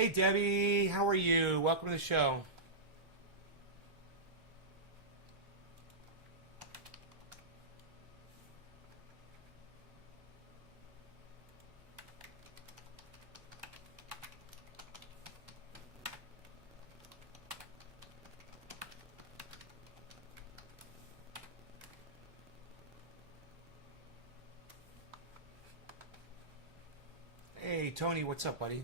Hey Debbie, how are you? Welcome to the show. Hey Tony, what's up, buddy?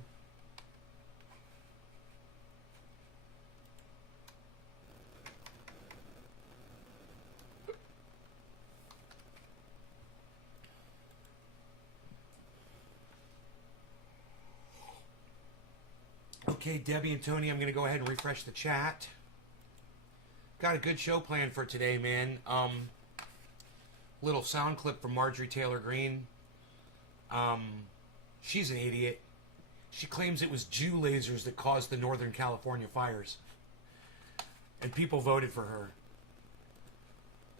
Okay, Debbie and Tony, I'm going to go ahead and refresh the chat. Got a good show planned for today, man. Little sound clip from Marjorie Taylor Greene. She's an idiot. She claims it was Jew lasers that caused the Northern California fires. And people voted for her.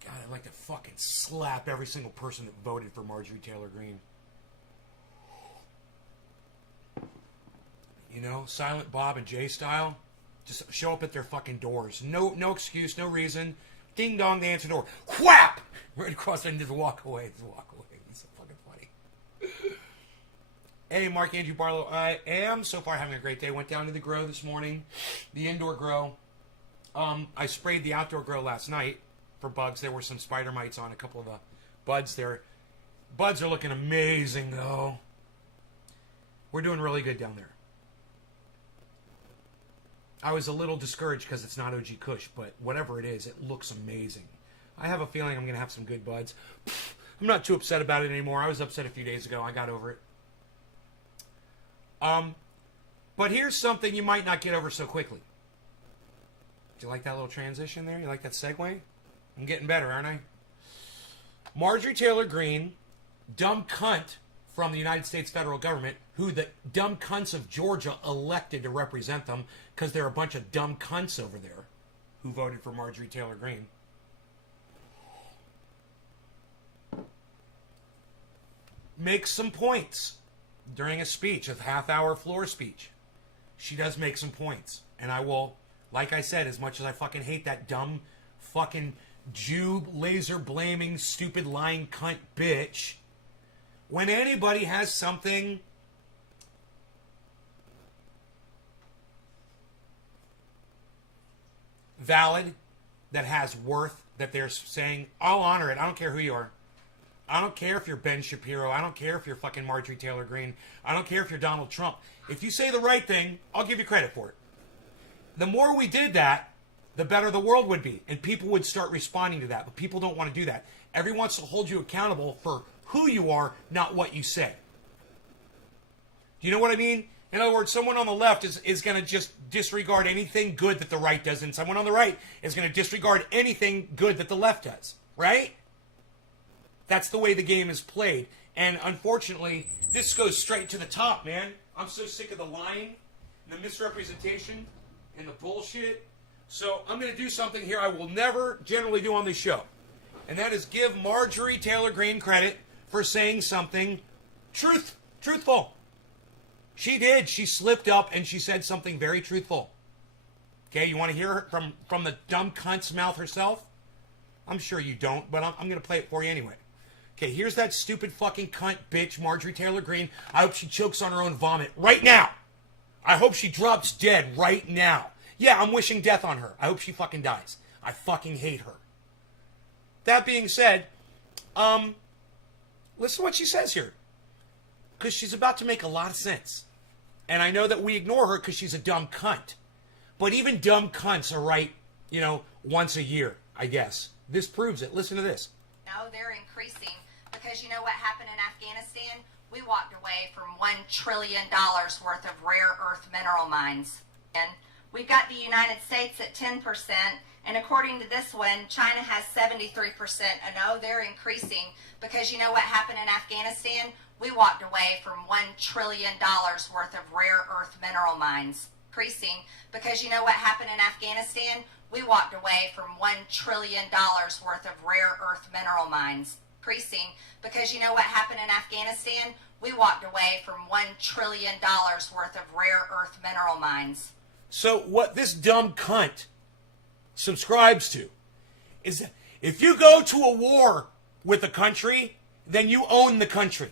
God, I'd like to fucking slap every single person that voted for Marjorie Taylor Greene. You know, Silent Bob and Jay style. Just show up at their fucking doors. No excuse, no reason. Ding dong, they answer the door. Whap! Right across and just walk away. Just walk away. It's so fucking funny. Hey, Mark Andrew Barlow. I am so far having a great day. Went down to the grow this morning. The indoor grow. I sprayed the outdoor grow last night for bugs. There were some spider mites on a couple of the buds there. Buds are looking amazing, though. We're doing really good down there. I was a little discouraged because it's not OG Kush, but whatever it is, it looks amazing. I have a feeling I'm going to have some good buds. I'm not too upset about it anymore. I was upset a few days ago. I got over it. But here's something you might not get over so quickly. Do you like that little transition there? You like that segue? I'm getting better, aren't I? Marjorie Taylor Greene, dumb cunt from the United States federal government, who the dumb cunts of Georgia elected to represent them because they're a bunch of dumb cunts over there who voted for Marjorie Taylor Greene. Makes some points during a speech, a half-hour floor speech. She does make some points. And I will, like I said, as much as I fucking hate that dumb fucking Jew laser-blaming, stupid lying cunt bitch, when anybody has something valid, that has worth, that they're saying, I'll honor it. I don't care who you are. I don't care if you're Ben Shapiro. I don't care if you're fucking Marjorie Taylor Greene. I don't care if you're Donald Trump. If you say the right thing, I'll give you credit for it. The more we did that, the better the world would be. And people would start responding to that. But people don't want to do that. Everyone wants to hold you accountable for who you are, not what you say. Do you know what I mean? In other words, someone on the left is going to just disregard anything good that the right does, and someone on the right is going to disregard anything good that the left does. Right? That's the way the game is played. And unfortunately, this goes straight to the top, man. I'm so sick of the lying, and the misrepresentation, and the bullshit. So I'm going to do something here I will never generally do on this show. And that is give Marjorie Taylor Greene credit for saying something truthful. She did. She slipped up and she said something very truthful. Okay, you want to hear it from the dumb cunt's mouth herself? I'm sure you don't, but I'm going to play it for you anyway. Okay, here's that stupid fucking cunt bitch, Marjorie Taylor Greene. I hope she chokes on her own vomit right now. I hope she drops dead right now. Yeah, I'm wishing death on her. I hope she fucking dies. I fucking hate her. That being said, listen to what she says here. Because she's about to make a lot of sense. And I know that we ignore her because she's a dumb cunt. But even dumb cunts are right, once a year, I guess. This proves it. Listen to this. No, they're increasing because you know what happened in Afghanistan? We walked away from $1 trillion worth of rare earth mineral mines. And we've got the United States at 10%, and according to this one, China has 73%. And no, they're increasing because you know what happened in Afghanistan? We walked away from $1 trillion worth of rare earth mineral mines. Increasing because you know what happened in Afghanistan? We walked away from $1 trillion worth of rare earth mineral mines. increasing because you know what happened in Afghanistan? We walked away from $1 trillion worth of rare earth mineral mines. So what this dumb cunt subscribes to is that if you go to a war with a country, then you own the country.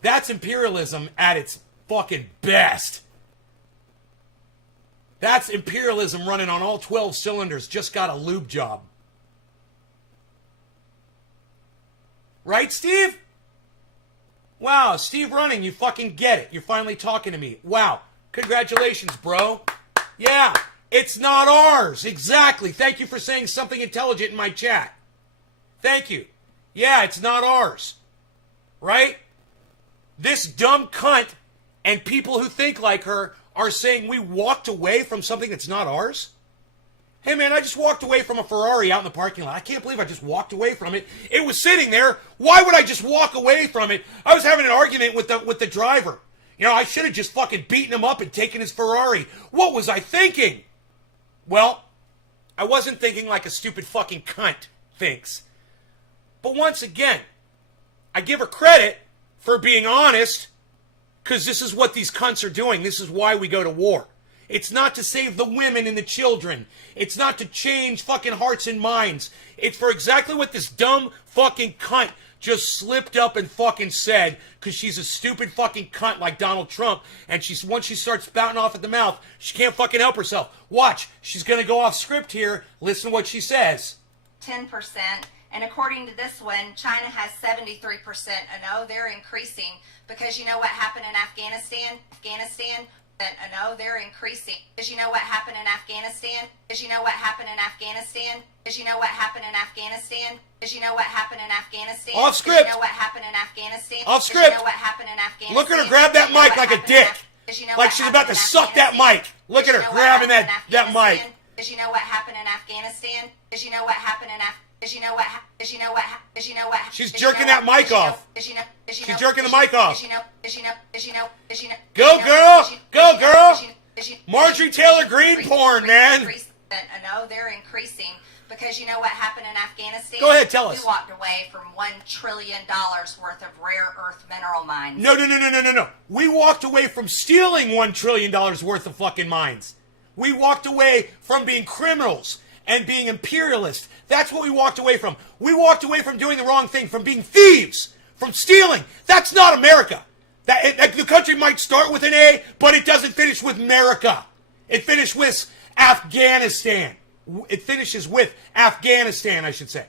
That's imperialism at its fucking best. That's imperialism running on all 12 cylinders, just got a lube job. Right, Steve? Wow, Steve Running, you fucking get it. You're finally talking to me. Wow. Congratulations, bro. Yeah, it's not ours. Exactly. Thank you for saying something intelligent in my chat. Thank you. Yeah, it's not ours. Right? This dumb cunt and people who think like her are saying we walked away from something that's not ours? Hey man, I just walked away from a Ferrari out in the parking lot. I can't believe I just walked away from it. It was sitting there. Why would I just walk away from it? I was having an argument with the driver. You know, I should have just fucking beaten him up and taken his Ferrari. What was I thinking? Well, I wasn't thinking like a stupid fucking cunt thinks. But once again, I give her credit for being honest, because this is what these cunts are doing. This is why we go to war. It's not to save the women and the children. It's not to change fucking hearts and minds. It's for exactly what this dumb fucking cunt just slipped up and fucking said, because she's a stupid fucking cunt like Donald Trump, and once she starts spouting off at the mouth, she can't fucking help herself. Watch, she's gonna go off script here. Listen to what she says. 10%. And according to this one, China has 73%. And no, they're increasing because you know what happened in Afghanistan? And no, they're increasing. Because you know what happened in Afghanistan? Because you know what happened in Afghanistan? Because you know what happened in Afghanistan? Because you know what happened in Afghanistan? Off script. You know what happened in Afghanistan? Off script. You know what happened in Afghanistan? Look at her grab that mic like a dick. Like she's about to suck that mic. Look at her grabbing that mic. Because you know what happened in Afghanistan? Because you know what happened in Afghanistan? Because you know what? Because you know what? Because you know what? She's jerking that mic off. She's jerking the mic off. Go girl, go girl. Marjorie Taylor Greene porn, man. No, they're increasing because you know what happened in Afghanistan? Go ahead, tell us. We walked away from $1 trillion worth of rare earth mineral mines. No. We walked away from stealing $1 trillion worth of fucking mines. We walked away from being criminals and being imperialists. That's what we walked away from. We walked away from doing the wrong thing, from being thieves, from stealing. That's not America. The country might start with an A, but it doesn't finish with America. It finished with Afghanistan. It finishes with Afghanistan, I should say.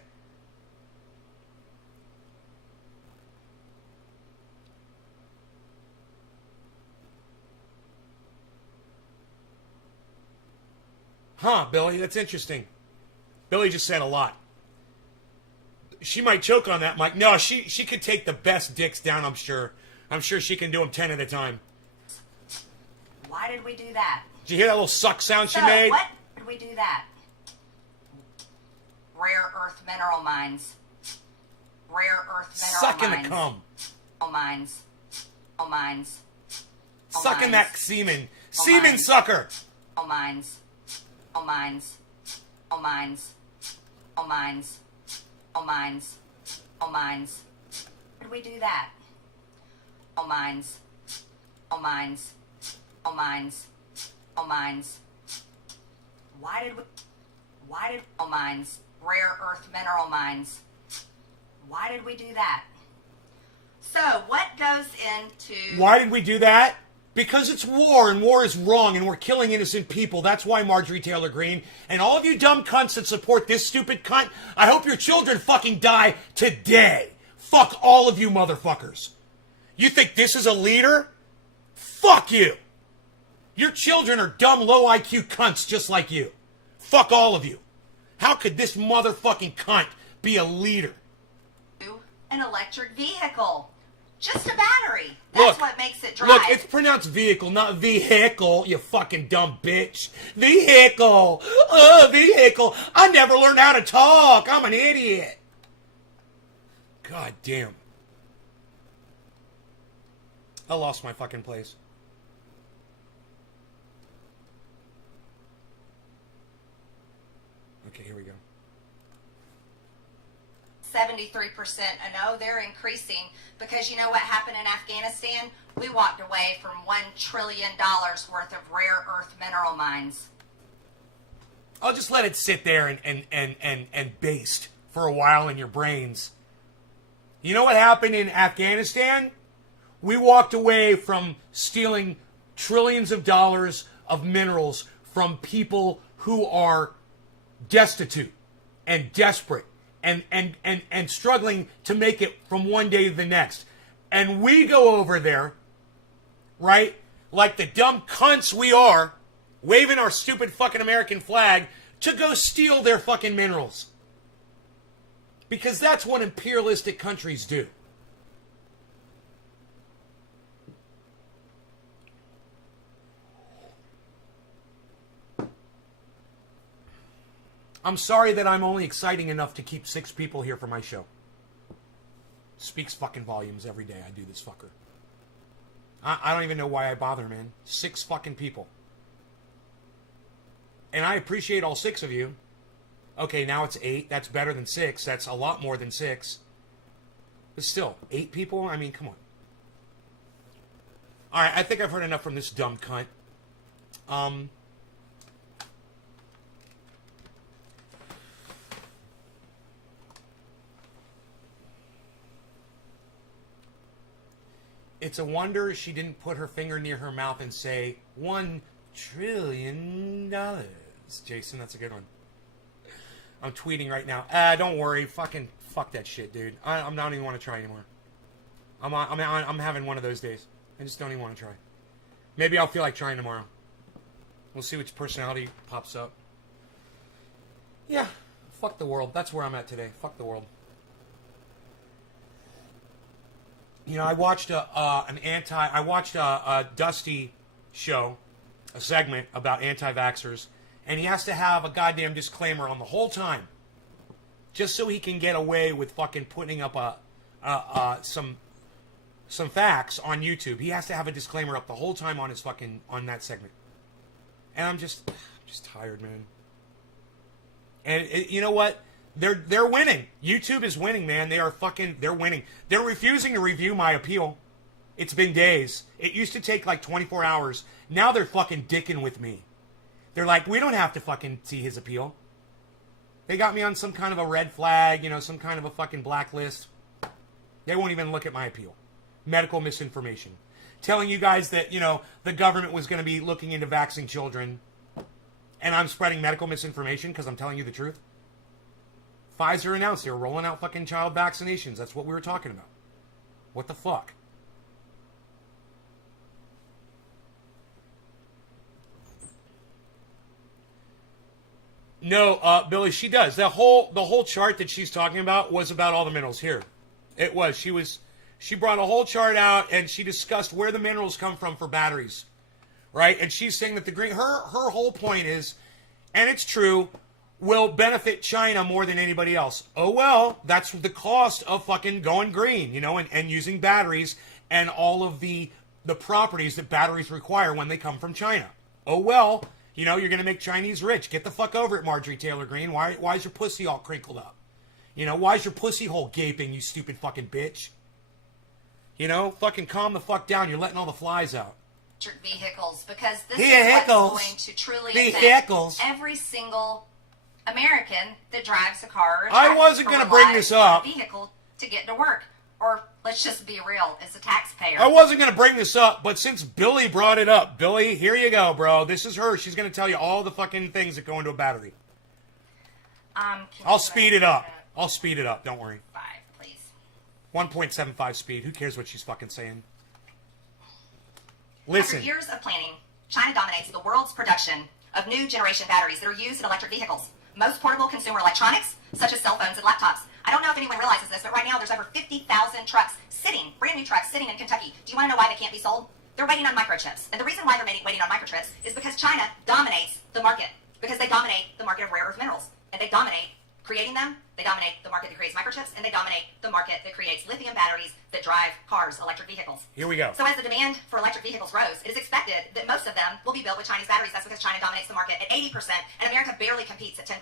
Huh, Billy, that's interesting. Billy just said a lot. She might choke on that mic. No, she could take the best dicks down, I'm sure. I'm sure she can do them 10 at a time. Why did we do that? Did you hear that little suck sound she made? What did we do that? Rare earth mineral mines. Rare earth mineral Sucking mines. the cum. Mines. Mines. Sucking that semen. Semen sucker. Mines. Mines. Mines. Mines. Mines. Mines. Why did we do that? Mines. Mines. Mines. Mines. Why did mines? Rare earth mineral mines. Why did we do that? So, what goes into... Why did we do that? Because it's war, and war is wrong, and we're killing innocent people. That's why Marjorie Taylor Greene, and all of you dumb cunts that support this stupid cunt, I hope your children fucking die today. Fuck all of you motherfuckers. You think this is a leader? Fuck you. Your children are dumb, low IQ cunts just like you. Fuck all of you. How could this motherfucking cunt be a leader? An electric vehicle. Just a battery. That's what makes it drive. Look, it's pronounced vehicle, not vehicle, you fucking dumb bitch. Vehicle. Vehicle. I never learned how to talk. I'm an idiot. God damn. I lost my fucking place. Okay, here we go. 73%. And no, they're increasing because you know what happened in Afghanistan? We walked away from $1 trillion worth of rare earth mineral mines. I'll just let it sit there and baste for a while in your brains. You know what happened in Afghanistan? We walked away from stealing trillions of dollars of minerals from people who are destitute and desperate and struggling to make it from one day to the next. And we go over there, right, like the dumb cunts we are, waving our stupid fucking American flag to go steal their fucking minerals. Because that's what imperialistic countries do. I'm sorry that I'm only exciting enough to keep 6 people here for my show. Speaks fucking volumes every day I do this fucker. I don't even know why I bother, man. 6 fucking people. And I appreciate all 6 of you. Okay, now it's 8. That's better than 6. That's a lot more than 6. But still, 8 people? I mean, come on. Alright, I think I've heard enough from this dumb cunt. It's a wonder she didn't put her finger near her mouth and say, $1 trillion. Jason, that's a good one. I'm tweeting right now. Don't worry. Fucking fuck that shit, dude. I don't even want to try anymore. I'm having one of those days. I just don't even want to try. Maybe I'll feel like trying tomorrow. We'll see which personality pops up. Yeah. Fuck the world. That's where I'm at today. Fuck the world. You know, I watched a Dusty show, a segment about anti-vaxxers, and he has to have a goddamn disclaimer on the whole time, just so he can get away with fucking putting up some facts on YouTube. He has to have a disclaimer up the whole time on his fucking on that segment, and I'm just tired, man. And you know what? They're winning. YouTube is winning, man. They're winning. They're refusing to review my appeal. It's been days. It used to take like 24 hours. Now they're fucking dicking with me. They're like, we don't have to fucking see his appeal. They got me on some kind of a red flag, you know, some kind of a fucking blacklist. They won't even look at my appeal. Medical misinformation. Telling you guys that, you know, the government was going to be looking into vaccinating children. And I'm spreading medical misinformation because I'm telling you the truth. Pfizer announced they were rolling out fucking child vaccinations. That's what we were talking about. What the fuck? No, Billy, she does. The whole chart that she's talking about was about all the minerals here. It was. She brought a whole chart out and she discussed where the minerals come from for batteries. Right? And she's saying that the green her whole point is, and it's true, will benefit China more than anybody else. Oh, well, that's the cost of fucking going green, you know, and using batteries and all of the properties that batteries require when they come from China. Oh, well, you know, you're going to make Chinese rich. Get the fuck over it, Marjorie Taylor Greene. Why is your pussy all crinkled up? You know, why is your pussy hole gaping, you stupid fucking bitch? You know, fucking calm the fuck down. You're letting all the flies out. Vehicles, because this is what's going to truly affect every single American that drives a car. Or I wasn't going to bring this up. A vehicle to get to work, or let's just be real, as a taxpayer. I wasn't going to bring this up, but since Billy brought it up, Billy, here you go, bro. This is her. She's going to tell you all the fucking things that go into a battery. I'll speed it up. I'll speed it up. Don't worry. 5, please. 1.75 speed. Who cares what she's fucking saying? Listen. After years of planning, China dominates the world's production of new generation batteries that are used in electric vehicles. Most portable consumer electronics, such as cell phones and laptops. I don't know if anyone realizes this, but right now there's over 50,000 trucks sitting, brand new trucks sitting in Kentucky. Do you want to know why they can't be sold? They're waiting on microchips. And the reason why they're waiting on microchips is because China dominates the market. Because they dominate the market of rare earth minerals. And they dominate creating them They dominate the market that creates microchips, and they dominate the market that creates lithium batteries that drive cars, electric vehicles. Here we go. So as the demand for electric vehicles grows, it is expected that most of them will be built with Chinese batteries. That's because China dominates the market at 80%, and America barely competes at 10%.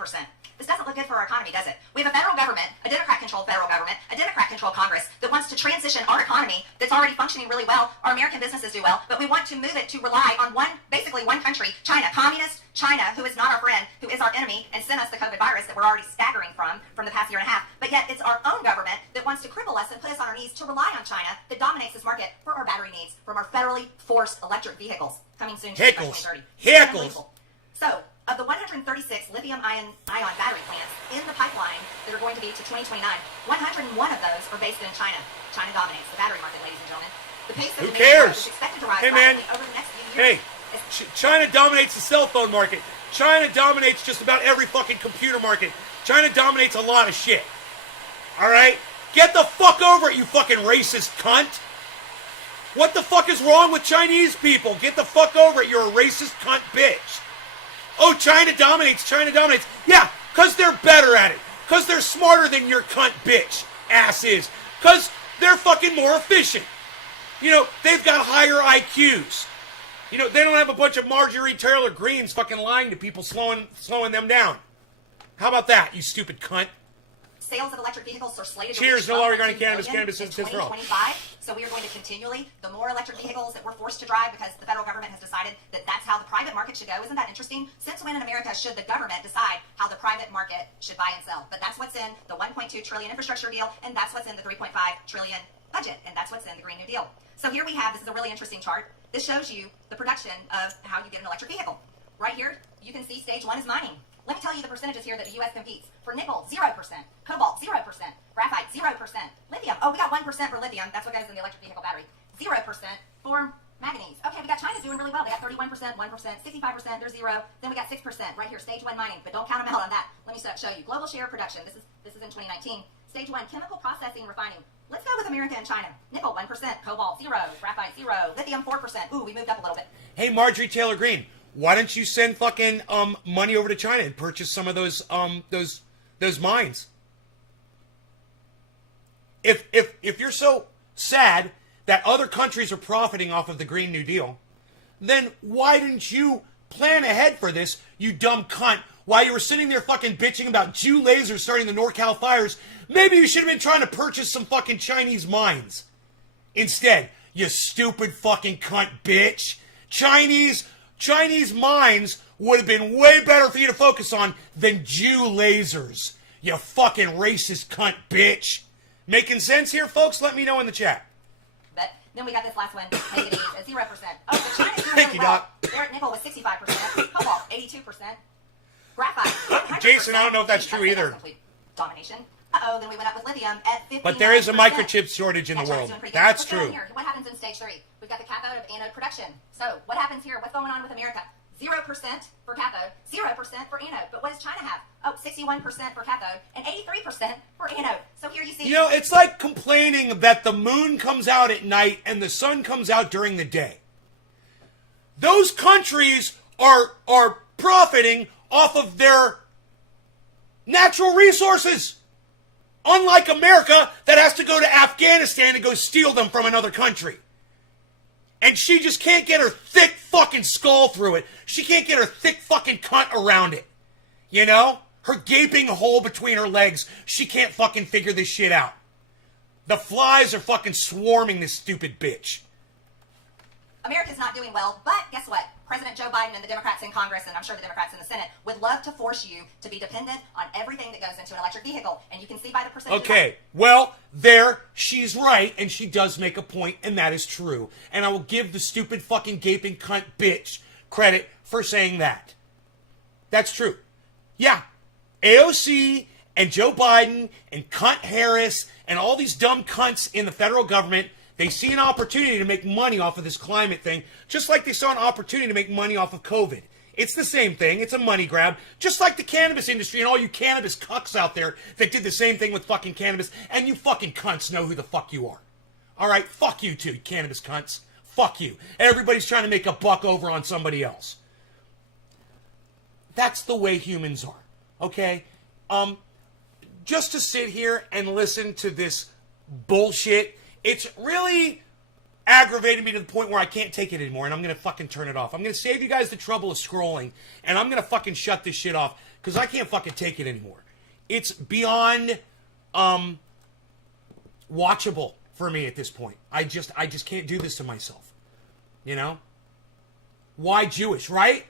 This doesn't look good for our economy, does it? We have a federal government, a Democrat-controlled federal government, a Democrat-controlled Congress that wants to transition our economy that's already functioning really well. Our American businesses do well, but we want to move it to rely on basically one country, China, communist China, who is not our friend, who is our enemy, and sent us the COVID virus that we're already staggering from the past year and a half. But yet it's our own government that wants to cripple us and put us on our knees to rely on China that dominates this market for our battery needs from our federally forced electric vehicles coming soon to 2030. Hickles. So, of the 136 lithium-ion battery plants in the pipeline that are going to be to 2029, 101 of those are based in China. China dominates the battery market, ladies and gentlemen. The pace of Who demand cares? growth is expected to rise Hey, man. rapidly over the next few years. Hey, China dominates the cell phone market. China dominates just about every fucking computer market. China dominates a lot of shit. All right? Get the fuck over it, you fucking racist cunt. What the fuck is wrong with Chinese people? Get the fuck over it, you're a racist cunt bitch. Oh, China dominates, China dominates. Yeah, because they're better at it. Because they're smarter than your cunt bitch ass is. Because they're fucking more efficient. You know, they've got higher IQs. You know, they don't have a bunch of Marjorie Taylor Greens fucking lying to people, slowing them down. How about that, you stupid cunt? Sales of electric vehicles are slated Cheers, to no reach organic 12.2 cannabis. million Cannabis in is for all. 2025. So we are going to continually, the more electric vehicles that we're forced to drive because the federal government has decided that that's how the private market should go. Isn't that interesting? Since when in America should the government decide how the private market should buy and sell? But that's what's in the 1.2 trillion infrastructure deal, and that's what's in the 3.5 trillion budget, and that's what's in the Green New Deal. So here we have, this is a really interesting chart. This shows you the production of how you get an electric vehicle. Right here, you can see stage one is mining. Let me tell you the percentages here that the U.S. competes. For nickel, 0%. Cobalt, 0%. Graphite, 0%. Lithium, oh, we got 1% for lithium. That's what goes in the electric vehicle battery. 0% for manganese. Okay, we got China's doing really well. They got 31%, 1%, 65%, they're 0. Then we got 6% right here, stage one mining. But don't count them out on that. Let me show you. Global share of production. This is in 2019. Stage one, chemical processing, refining. Let's go with America and China. Nickel, 1%. Cobalt, 0. Graphite, 0. Lithium, 4%. Ooh, we moved up a little bit. Hey, Marjorie Taylor Greene, why don't you send fucking money over to China and purchase some of those mines? If you're so sad that other countries are profiting off of the Green New Deal, then why didn't you plan ahead for this, you dumb cunt? While you were sitting there fucking bitching about Jew lasers starting the NorCal fires, maybe you should have been trying to purchase some fucking Chinese mines. Instead, you stupid fucking cunt bitch. Chinese mines would have been way better for you to focus on than Jew lasers. You fucking racist cunt bitch. Making sense here, folks? Let me know in the chat. But then we got this last one, manganese at 0%. Oh, so China's doing Thank really you, well. Doc. They're at nickel with 65%. Cobalt, 82%. Graphite, 100%. Jason, I don't know if that's true either. Complete domination. Uh-oh, then we went up with lithium at 59%. But there is a microchip shortage in the world. That's true. Here. What happens in stage 3? We've got the cathode of anode production. So what happens here? What's going on with America? 0% for cathode, 0% for anode. But what does China have? Oh, 61% for cathode and 83% for anode. So here you see... You know, it's like complaining that the moon comes out at night and the sun comes out during the day. Those countries are profiting off of their natural resources. Unlike America, that has to go to Afghanistan and go steal them from another country. And she just can't get her thick fucking skull through it. She can't get her thick fucking cunt around it. You know? Her gaping hole between her legs. She can't fucking figure this shit out. The flies are fucking swarming this stupid bitch. America's not doing well, but guess what? President Joe Biden and the Democrats in Congress, and I'm sure the Democrats in the Senate, would love to force you to be dependent on everything that goes into an electric vehicle. And you can see by the percentage... Okay, well, there, she's right, and she does make a point, and that is true. And I will give the stupid fucking gaping cunt bitch credit for saying that. That's true. Yeah, AOC and Joe Biden and cunt Harris and all these dumb cunts in the federal government, they see an opportunity to make money off of this climate thing, just like they saw an opportunity to make money off of COVID. It's the same thing. It's a money grab, just like the cannabis industry and all you cannabis cucks out there that did the same thing with fucking cannabis, and you fucking cunts know who the fuck you are. All right? Fuck you too, cannabis cunts. Fuck you. Everybody's trying to make a buck over on somebody else. That's the way humans are, okay? just to sit here and listen to this bullshit, it's really aggravated me to the point where I can't take it anymore, and I'm going to fucking turn it off. I'm going to save you guys the trouble of scrolling, and I'm going to fucking shut this shit off, because I can't fucking take it anymore. It's beyond watchable for me at this point. I just can't do this to myself. You know? Why Jewish, right?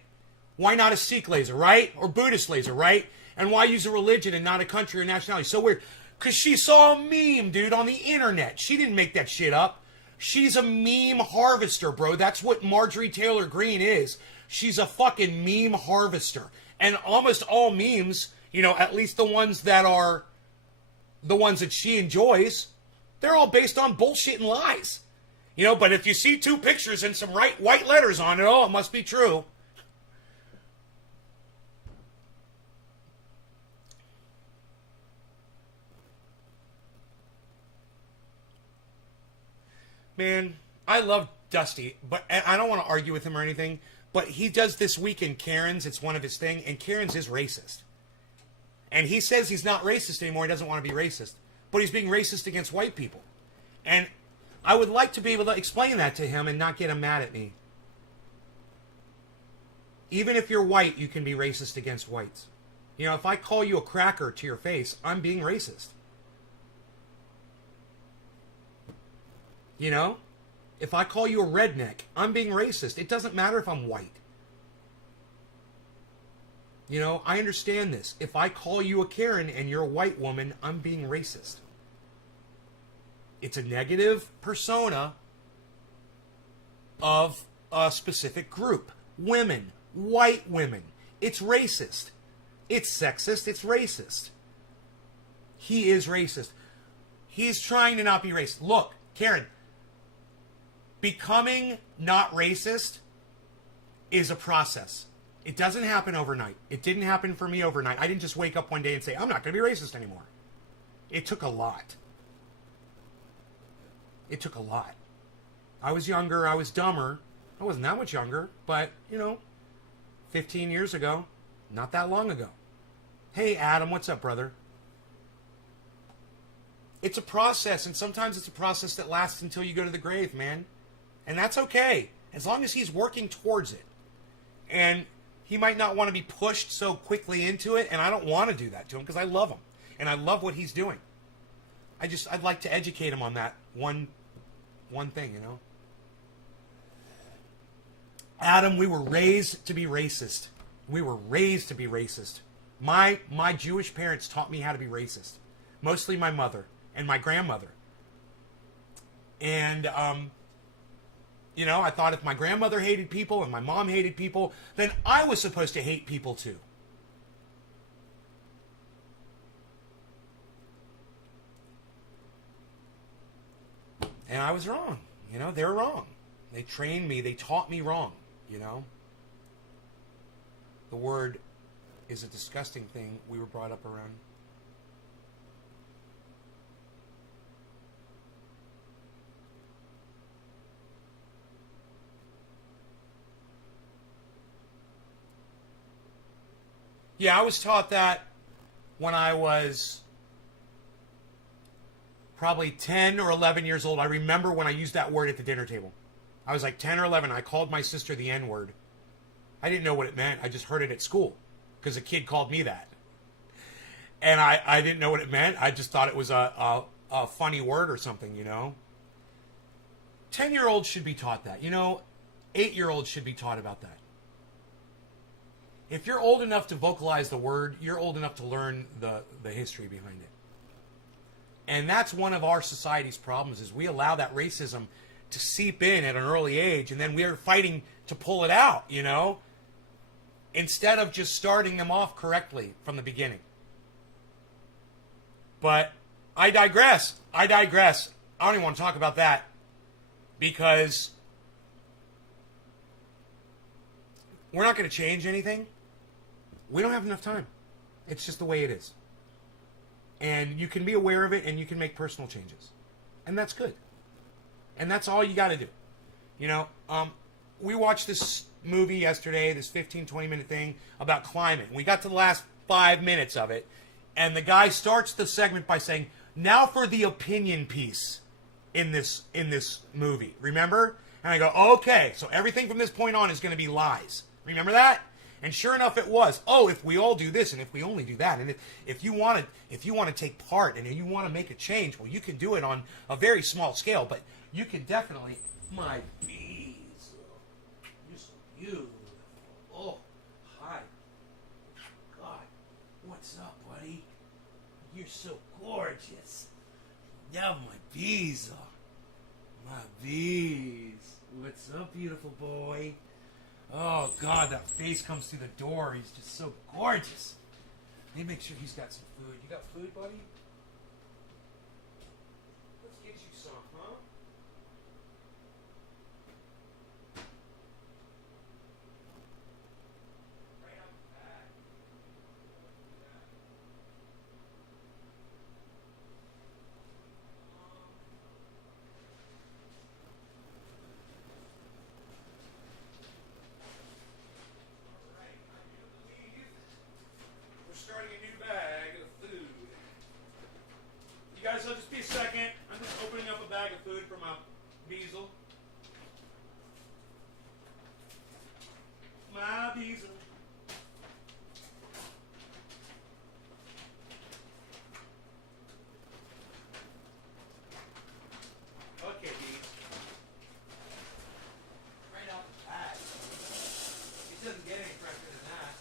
Why not a Sikh laser, right? Or Buddhist laser, right? And why use a religion and not a country or nationality? So weird. Because she saw a meme, dude, on the internet. She didn't make that shit up. She's a meme harvester, bro. That's what Marjorie Taylor Greene is. She's a fucking meme harvester. And almost all memes, you know, at least the ones that are the ones that she enjoys, they're all based on bullshit and lies. You know, but if you see two pictures and some white letters on it, oh, it must be true. Man, I love Dusty, but I don't want to argue with him or anything, but he does This Week in Karens. It's one of his thing, and Karens is racist. And he says he's not racist anymore. He doesn't want to be racist. But he's being racist against white people. And I would like to be able to explain that to him and not get him mad at me. Even if you're white, you can be racist against whites. You know, if I call you a cracker to your face, I'm being racist. You know? If I call you a redneck, I'm being racist. It doesn't matter if I'm white. You know, I understand this. If I call you a Karen and you're a white woman, I'm being racist. It's a negative persona of a specific group. Women. White women. It's racist. It's sexist. It's racist. He is racist. He's trying to not be racist. Look, Karen, becoming not racist is a process. It doesn't happen overnight. It didn't happen for me overnight. I didn't just wake up one day and say, I'm not going to be racist anymore. It took a lot. It took a lot. I was younger. I was dumber. I wasn't that much younger, but, you know, 15 years ago, not that long ago. Hey, Adam, what's up, brother? It's a process, and sometimes it's a process that lasts until you go to the grave, man. And that's okay, as long as he's working towards it. And he might not want to be pushed so quickly into it, and I don't want to do that to him because I love him. And I love what he's doing. I'd like to educate him on that one thing, you know? Adam, we were raised to be racist. We were raised to be racist. My Jewish parents taught me how to be racist. Mostly my mother and my grandmother. And, you know, I thought if my grandmother hated people and my mom hated people, then I was supposed to hate people too. And I was wrong. You know, they were wrong. They trained me. They taught me wrong, you know. The word is a disgusting thing we were brought up around. Yeah, I was taught that when I was probably 10 or 11 years old. I remember when I used that word at the dinner table. I was like 10 or 11. I called my sister the N-word. I didn't know what it meant. I just heard it at school because a kid called me that. And I didn't know what it meant. I just thought it was a funny word or something, you know. 10-year-olds should be taught that. You know, 8-year-olds should be taught about that. If you're old enough to vocalize the word, you're old enough to learn the history behind it. And that's one of our society's problems, is we allow that racism to seep in at an early age, and then we're fighting to pull it out, you know, instead of just starting them off correctly from the beginning. But I digress. I don't even want to talk about that, because we're not going to change anything. We don't have enough time. It's just the way it is. And you can be aware of it, and you can make personal changes. And that's good. And that's all you got to do. You know, we watched this movie yesterday, this 15, 20-minute thing about climate. We got to the last 5 minutes of it, And the guy starts the segment by saying, "Now for the opinion piece in this movie." Remember? And I go, "Okay, so everything from this point on is going to be lies." Remember that? And sure enough, it was. Oh, if we all do this, and if we only do that, and if you want to take part, and you want to make a change, well, you can do it on a very small scale, but you can definitely. My bees, you're so beautiful. Oh, hi. God, what's up, buddy? You're so gorgeous. Yeah, my bees. My bees. What's up, beautiful boy? Oh, God, that face comes through the door. He's just so gorgeous. Let me make sure he's got some food. You got food, buddy? Let's get you some, huh? Right out the back. We're starting a new bag of food. You guys, I'll just be a second. I'm just opening up a bag of food for my Beazle. My Beazle. Okay, Beaz. Right out the bag. It doesn't get any fresher than that.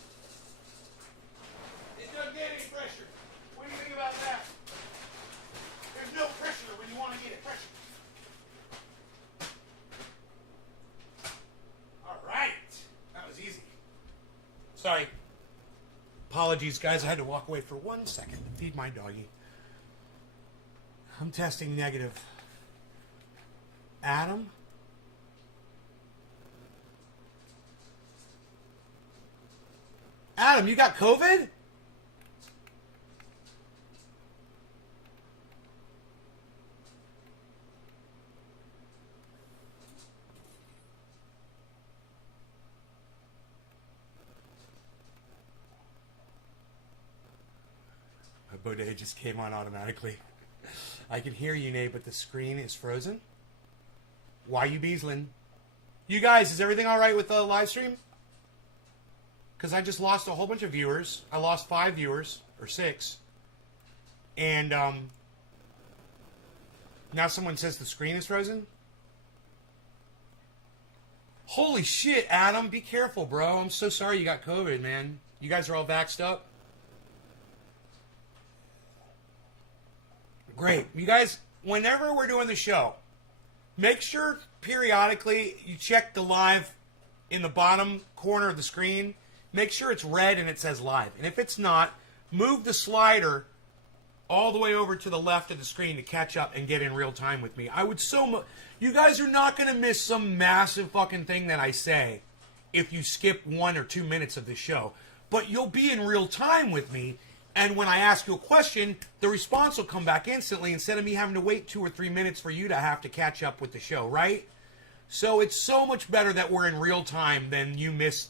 It doesn't get any pressure. What do you think about that? There's no pressure when you want to get it pressure. All right. That was easy. Sorry. Apologies, guys. I had to walk away for 1 second to feed my doggy. I'm testing negative. Adam? Adam, you got COVID? My bodega just came on automatically. I can hear you, Nate, but the screen is frozen. Why you beesling? You guys, is everything all right with the live stream? Because I just lost a whole bunch of viewers. I lost 5 viewers, or 6. And now someone says the screen is frozen. Holy shit, Adam. Be careful, bro. I'm so sorry you got COVID, man. You guys are all vaxxed up? Great. You guys, whenever we're doing the show, make sure periodically you check the live in the bottom corner of the screen. Make sure it's red and it says live. And if it's not, move the slider all the way over to the left of the screen to catch up and get in real time with me. I would you guys are not going to miss some massive fucking thing that I say if you skip 1 or 2 minutes of the show. But you'll be in real time with me. And when I ask you a question, the response will come back instantly instead of me having to wait 2 or 3 minutes for you to have to catch up with the show, right? So it's so much better that we're in real time than you miss,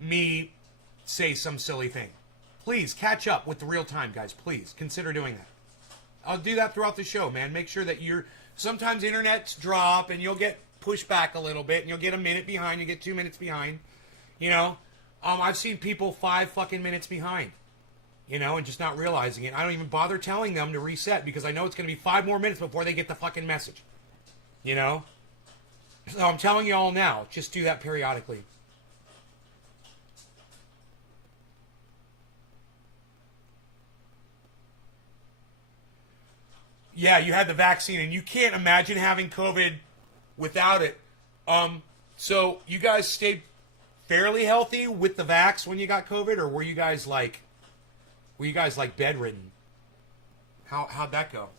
me say some silly thing. Please catch up with the real time, guys. Please consider doing that. I'll do that throughout the show, man. Make sure that sometimes internets drop and you'll get pushed back a little bit and you'll get a minute behind. You get 2 minutes behind. I've seen people 5 fucking minutes behind. And just not realizing it. I don't even bother telling them to reset because I know it's going to be 5 more minutes before they get the fucking message. So I'm telling you all now, just do that periodically. Yeah, you had the vaccine, and you can't imagine having COVID without it. So you guys stayed fairly healthy with the vax when you got COVID, or were you guys like bedridden? How'd that go?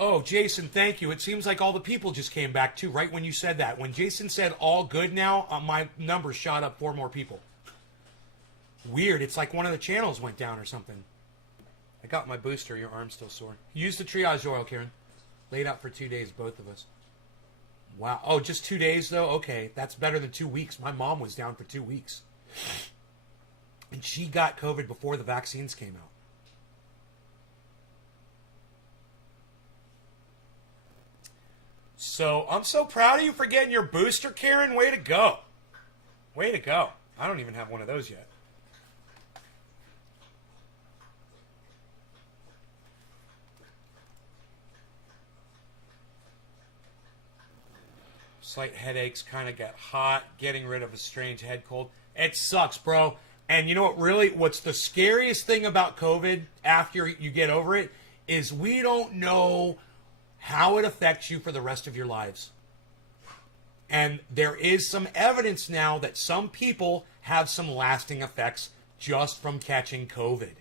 Oh, Jason, thank you. It seems like all the people just came back, too, right when you said that. When Jason said all good now, my numbers shot up 4 more people. Weird. It's like one of the channels went down or something. I got my booster. Your arm's still sore. Use the triage oil, Karen. Laid out for 2 days, both of us. Wow. Oh, just 2 days, though? Okay. That's better than 2 weeks. My mom was down for 2 weeks. And she got COVID before the vaccines came out. So, I'm so proud of you for getting your booster, Karen. Way to go. Way to go. I don't even have one of those yet. Slight headaches, kind of get hot, getting rid of a strange head cold. It sucks, bro. And you know what really, what's the scariest thing about COVID after you get over it is we don't know how it affects you for the rest of your lives. And there is some evidence now that some people have some lasting effects just from catching COVID.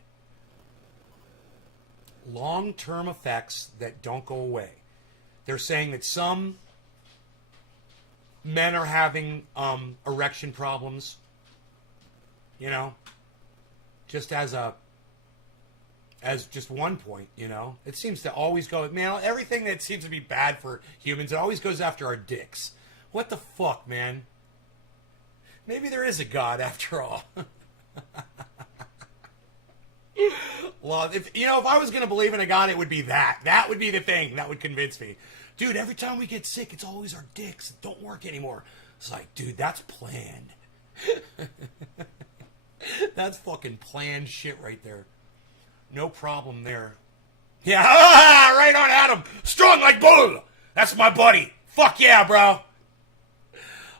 Long-term effects that don't go away. They're saying that some men are having erection problems, you know, just as just one point, you know. It seems to always go, man, everything that seems to be bad for humans, it always goes after our dicks. What the fuck, man? Maybe there is a God after all. Well, if I was going to believe in a God, it would be that. That would be the thing that would convince me. Dude, every time we get sick, it's always our dicks that don't work anymore. It's like, dude, that's planned. That's fucking planned shit right there. No problem there. Yeah, right on, Adam. Strong like bull. That's my buddy. Fuck yeah, bro.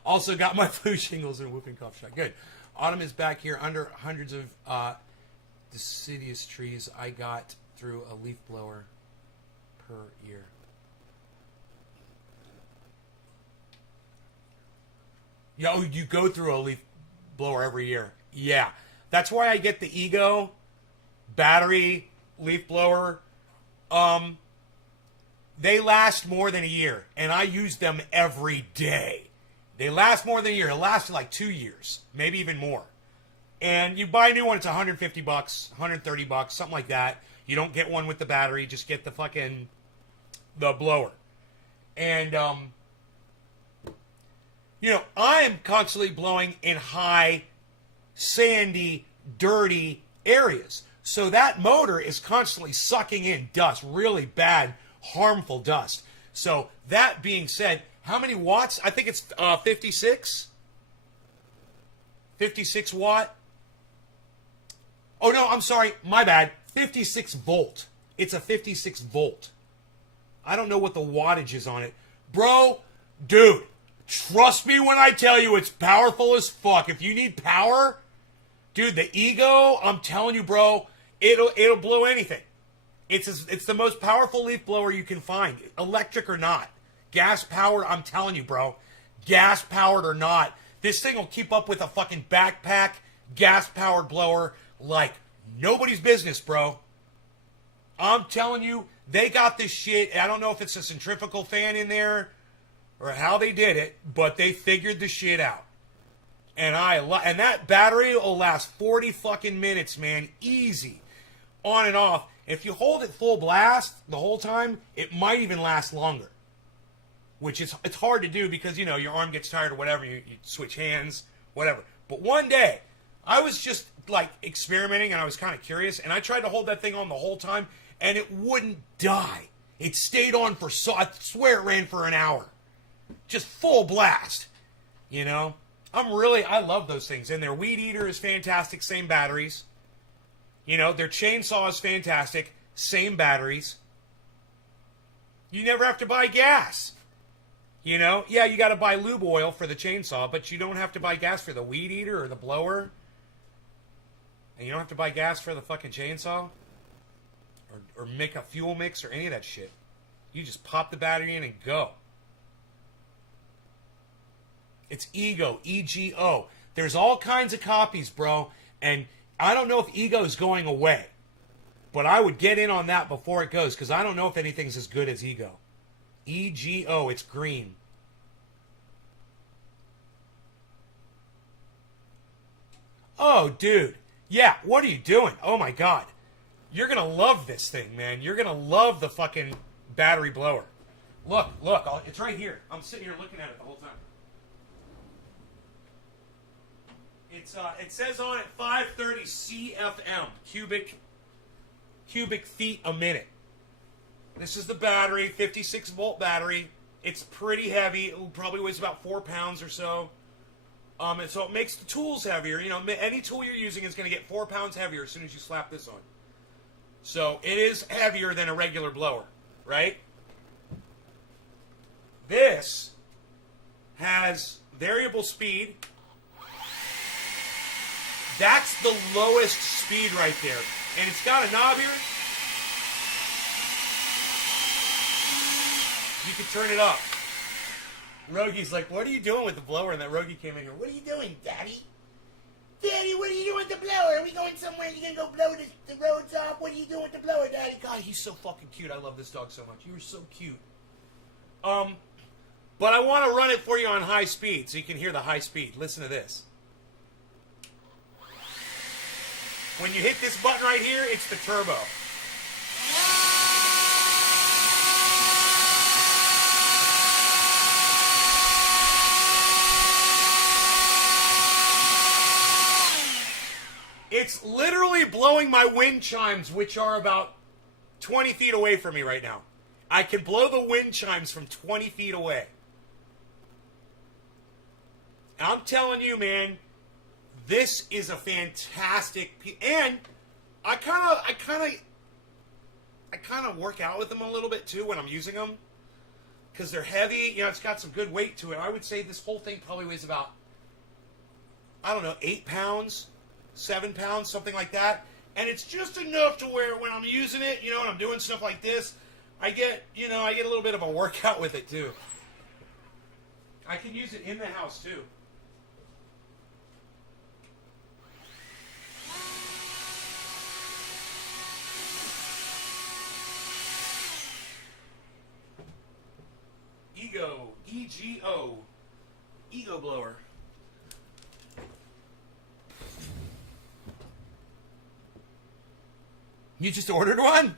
Also got my flu shingles and whooping cough shot. Good. Autumn is back here under hundreds of deciduous trees I got through a leaf blower per year. Yo, you go through a leaf blower every year. Yeah. That's why I get the Ego battery leaf blower. They last more than a year, and I use them every day. They last more than a year. It lasts like 2 years, maybe even more. And you buy a new one, it's $150, $130, something like that. You don't get one with the battery, just get the blower. And I am constantly blowing in high, sandy, dirty areas. So that motor is constantly sucking in dust, really bad, harmful dust. So that being said, how many watts? I think it's 56? 56 watt? Oh, no, I'm sorry. My bad. 56 volt. It's a 56 volt. I don't know what the wattage is on it. Bro, dude, trust me when I tell you it's powerful as fuck. If you need power, dude, the Ego, I'm telling you, bro, it'll blow anything. It's the most powerful leaf blower you can find, electric or not. Gas powered, I'm telling you, bro. Gas powered or not, this thing will keep up with a fucking backpack gas powered blower like nobody's business, bro. I'm telling you, they got this shit. I don't know if it's a centrifugal fan in there or how they did it, but they figured the shit out. And and that battery will last 40 fucking minutes, man. Easy. On and off. If you hold it full blast the whole time, it might even last longer. Which it's hard to do because, your arm gets tired or whatever. You switch hands, whatever. But one day, I was just, experimenting and I was kind of curious. And I tried to hold that thing on the whole time and it wouldn't die. It stayed on I swear it ran for an hour. Just full blast. I love those things. And their weed eater is fantastic, same batteries. Their chainsaw is fantastic, same batteries. You never have to buy gas. Yeah, you got to buy lube oil for the chainsaw, but you don't have to buy gas for the weed eater or the blower. And you don't have to buy gas for the fucking chainsaw. Or make a fuel mix or any of that shit. You just pop the battery in and go. It's Ego, E-G-O. There's all kinds of copies, bro. And I don't know if Ego is going away. But I would get in on that before it goes, because I don't know if anything's as good as Ego. E-G-O, it's green. Oh, dude. Yeah, what are you doing? Oh my god. You're gonna love this thing, man. You're gonna love the fucking battery blower. Look, it's right here. I'm sitting here looking at it the whole time. It says on it 530 CFM, cubic feet a minute. This is the battery, 56 volt battery. It's pretty heavy. It probably weighs about 4 pounds or so. And so it makes the tools heavier. You know, any tool you're using is going to get 4 pounds heavier as soon as you slap this on. So it is heavier than a regular blower, right? This has variable speed. That's the lowest speed right there. And it's got a knob here. You can turn it up. Rogi's like, what are you doing with the blower? And that Rogi came in here. What are you doing, Daddy? Daddy, what are you doing with the blower? Are we going somewhere? You gonna go blow the roads off? What are you doing with the blower, Daddy? God, he's so fucking cute. I love this dog so much. You were so cute. But I want to run it for you on high speed so you can hear the high speed. Listen to this. When you hit this button right here, it's the turbo. It's literally blowing my wind chimes, which are about 20 feet away from me right now. I can blow the wind chimes from 20 feet away. I'm telling you, man, this is a fantastic and I kind of work out with them a little bit too when I'm using them because they're heavy. You know, it's got some good weight to it. I would say this whole thing probably weighs about, I don't know, 8 pounds, 7 pounds, something like that. And it's just enough to where when I'm using it, you know, and I'm doing stuff like this, I get a little bit of a workout with it too. I can use it in the house too. EGO, ego blower. You just ordered one?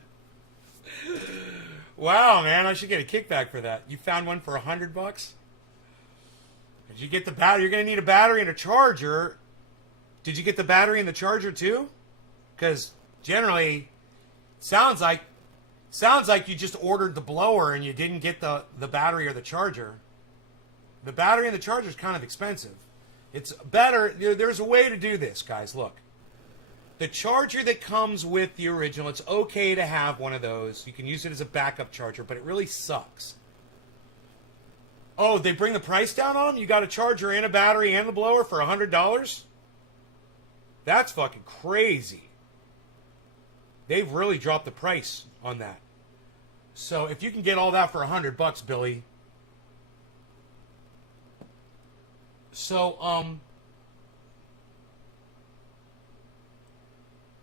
Wow, man, I should get a kickback for that. You found one for $100? Did you get the battery? You're going to need a battery and a charger. Did you get the battery and the charger too? Because generally, sounds like you just ordered the blower and you didn't get the battery or the charger. The battery and the charger is kind of expensive. It's better. There's a way to do this, guys. Look. The charger that comes with the original, it's okay to have one of those. You can use it as a backup charger, but it really sucks. Oh, they bring the price down on them? You got a charger and a battery and the blower for $100? That's fucking crazy. They've really dropped the price on that. So if you can get all that for $100, Billy. So,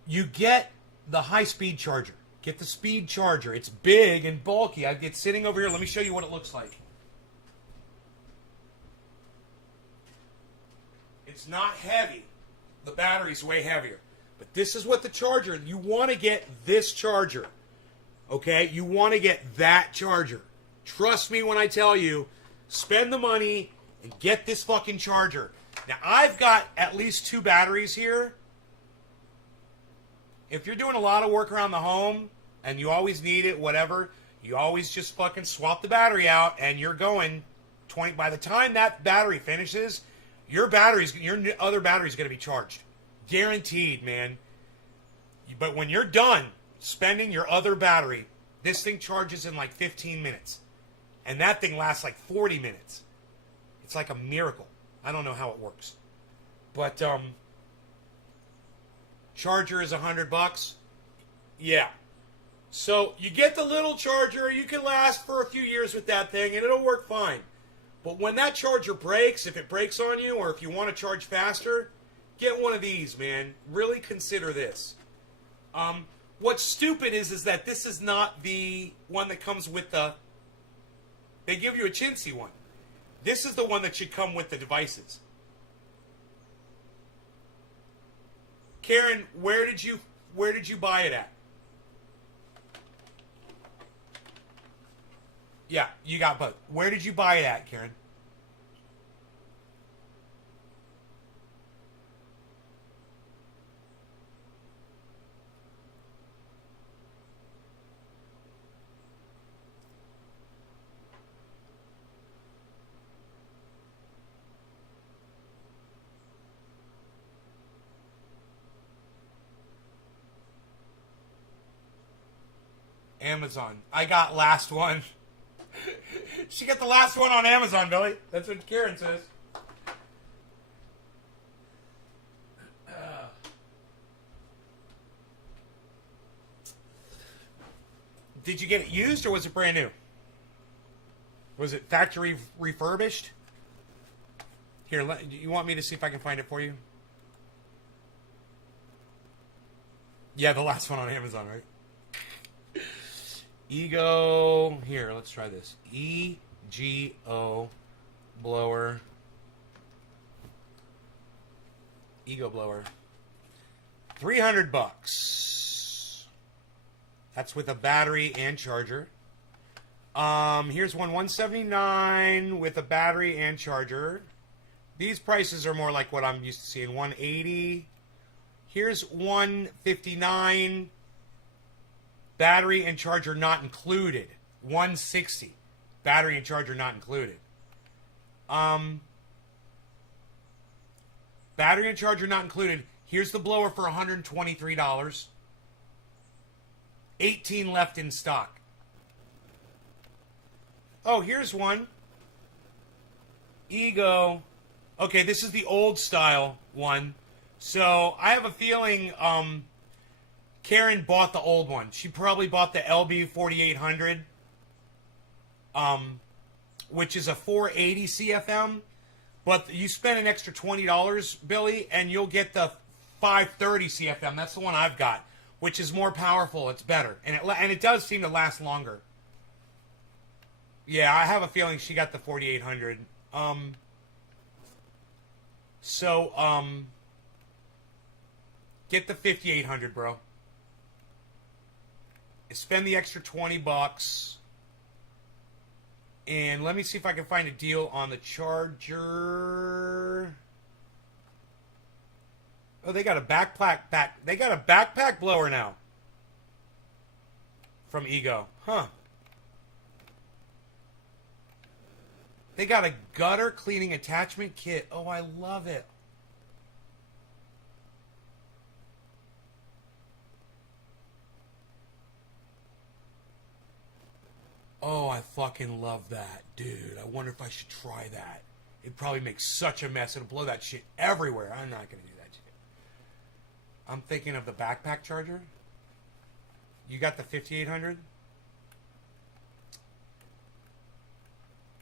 you get the high-speed charger. Get the speed charger. It's big and bulky. It's sitting over here. Let me show you what it looks like. It's not heavy. The battery's way heavier. But this is what the charger... You want to get this charger. Okay? You want to get that charger. Trust me when I tell you, spend the money and get this fucking charger. Now, I've got at least 2 batteries here. If you're doing a lot of work around the home and you always need it, whatever, you always just fucking swap the battery out and you're going 20. By the time that battery finishes, your other battery's going to be charged. Guaranteed, man. But when you're done spending your other battery, this thing charges in like 15 minutes. And that thing lasts like 40 minutes. It's like a miracle. I don't know how it works. But, charger is $100. Yeah. So you get the little charger. You can last for a few years with that thing, and it'll work fine. But when that charger breaks, if it breaks on you, or if you want to charge faster, get one of these, man. Really consider this. What's stupid is that this is not the one that comes with the... They give you a chintzy one. This is the one that should come with the devices. Karen, where did you buy it at? Yeah, you got both. Where did you buy it at, Karen? Amazon. I got last one. She got the last one on Amazon, Billy. That's what Karen says. Did you get it used or was it brand new? Was it factory refurbished? Here, you want me to see if I can find it for you? Yeah, the last one on Amazon, right? Ego. Here, let's try this. EGO blower. Ego blower. $300. That's with a battery and charger. Here's one, $179 with a battery and charger. These prices are more like what I'm used to seeing. $180. Here's $159. Battery and charger not included. $160. Battery and charger not included. Battery and charger not included. Here's the blower for $123. 18 left in stock. Oh, here's one. Ego. Okay, this is the old style one. So I have a feeling Karen bought the old one. She probably bought the LB 4800, which is a 480 CFM. But you spend an extra $20, Billy, and you'll get the 530 CFM. That's the one I've got, which is more powerful. It's better, and it does seem to last longer. Yeah, I have a feeling she got the 4800. Get the 5800, bro. Spend the extra $20. And let me see if I can find a deal on the charger. Oh, they got a They got a backpack blower now. From Ego. Huh. They got a gutter cleaning attachment kit. Oh, I love it. Oh, I fucking love that, dude. I wonder if I should try that. It'd probably make such a mess. It'll blow that shit everywhere. I'm not going to do that shit. I'm thinking of the backpack charger. You got the 5800?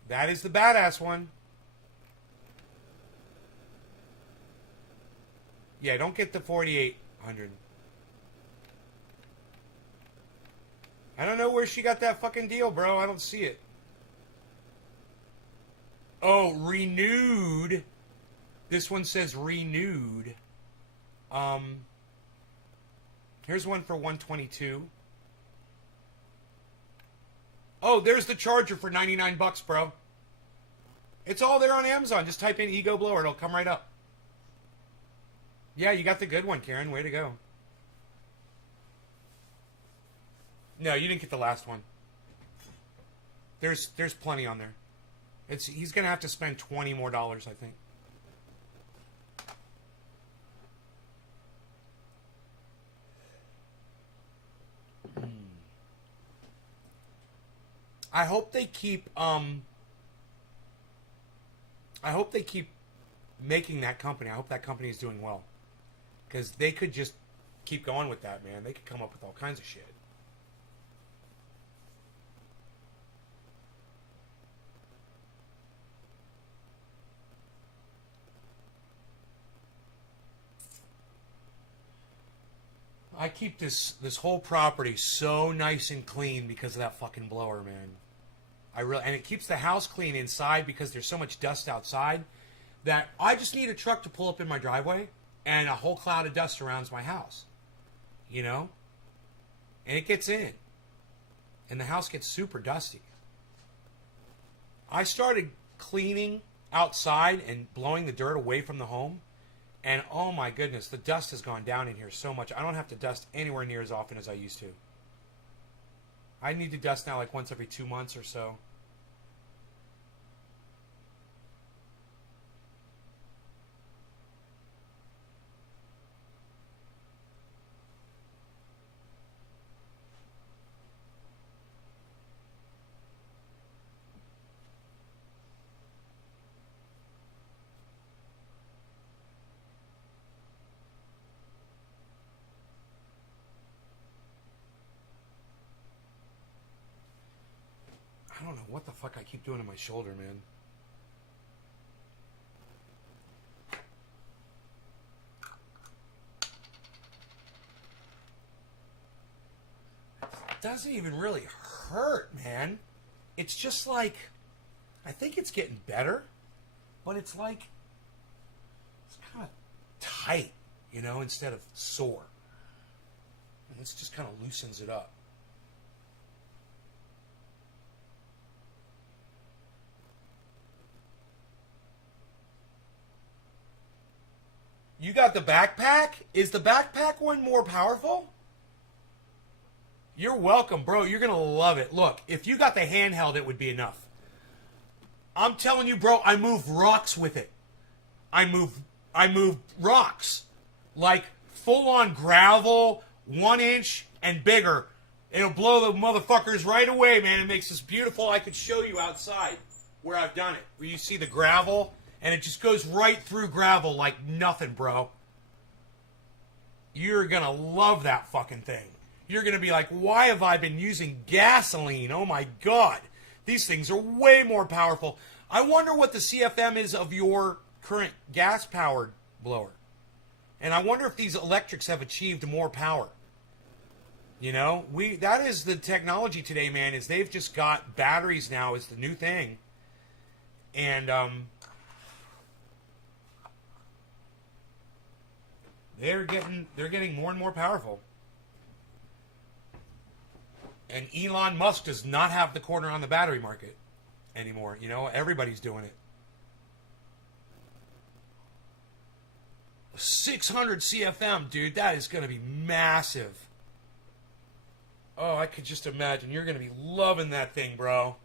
That is the badass one. Yeah, don't get the 4800. I don't know where she got that fucking deal, bro. I don't see it. Oh, renewed. This one says renewed. Here's one for $122. Oh, there's the charger for $99, bro. It's all there on Amazon. Just type in Ego Blower. It'll come right up. Yeah, you got the good one, Karen. Way to go. No, you didn't get the last one. There's plenty on there. He's gonna have to spend $20 more, I think. I hope they keep making that company. I hope that company is doing well. Because they could just keep going with that, man. They could come up with all kinds of shit. I keep this whole property so nice and clean because of that fucking blower, man. And it keeps the house clean inside because there's so much dust outside that I just need a truck to pull up in my driveway and a whole cloud of dust surrounds my house. You know? And it gets in. And the house gets super dusty. I started cleaning outside and blowing the dirt away from the home. And oh my goodness, the dust has gone down in here so much. I don't have to dust anywhere near as often as I used to. I need to dust now like once every 2 months or so. I don't know what the fuck I keep doing to my shoulder, man. It doesn't even really hurt, man. It's just like, I think it's getting better, but it's like, it's kind of tight, you know, instead of sore. And this just kind of loosens it up. You got the backpack? Is the backpack one more powerful? You're welcome, bro. You're going to love it. Look, if you got the handheld, it would be enough. I'm telling you, bro, I move rocks with it. I move rocks. Like full-on gravel, 1 inch and bigger. It'll blow the motherfuckers right away, man. It makes this beautiful. I could show you outside where I've done it. Where you see the gravel. And it just goes right through gravel like nothing, bro. You're going to love that fucking thing. You're going to be like, why have I been using gasoline? Oh, my God. These things are way more powerful. I wonder what the CFM is of your current gas-powered blower. And I wonder if these electrics have achieved more power. You know, that is the technology today, man, is they've just got batteries now is the new thing. And, they're getting more and more powerful. And Elon Musk does not have the corner on the battery market anymore. You know, everybody's doing it. 600 CFM, dude, that is going to be massive. Oh, I could just imagine. You're going to be loving that thing, bro.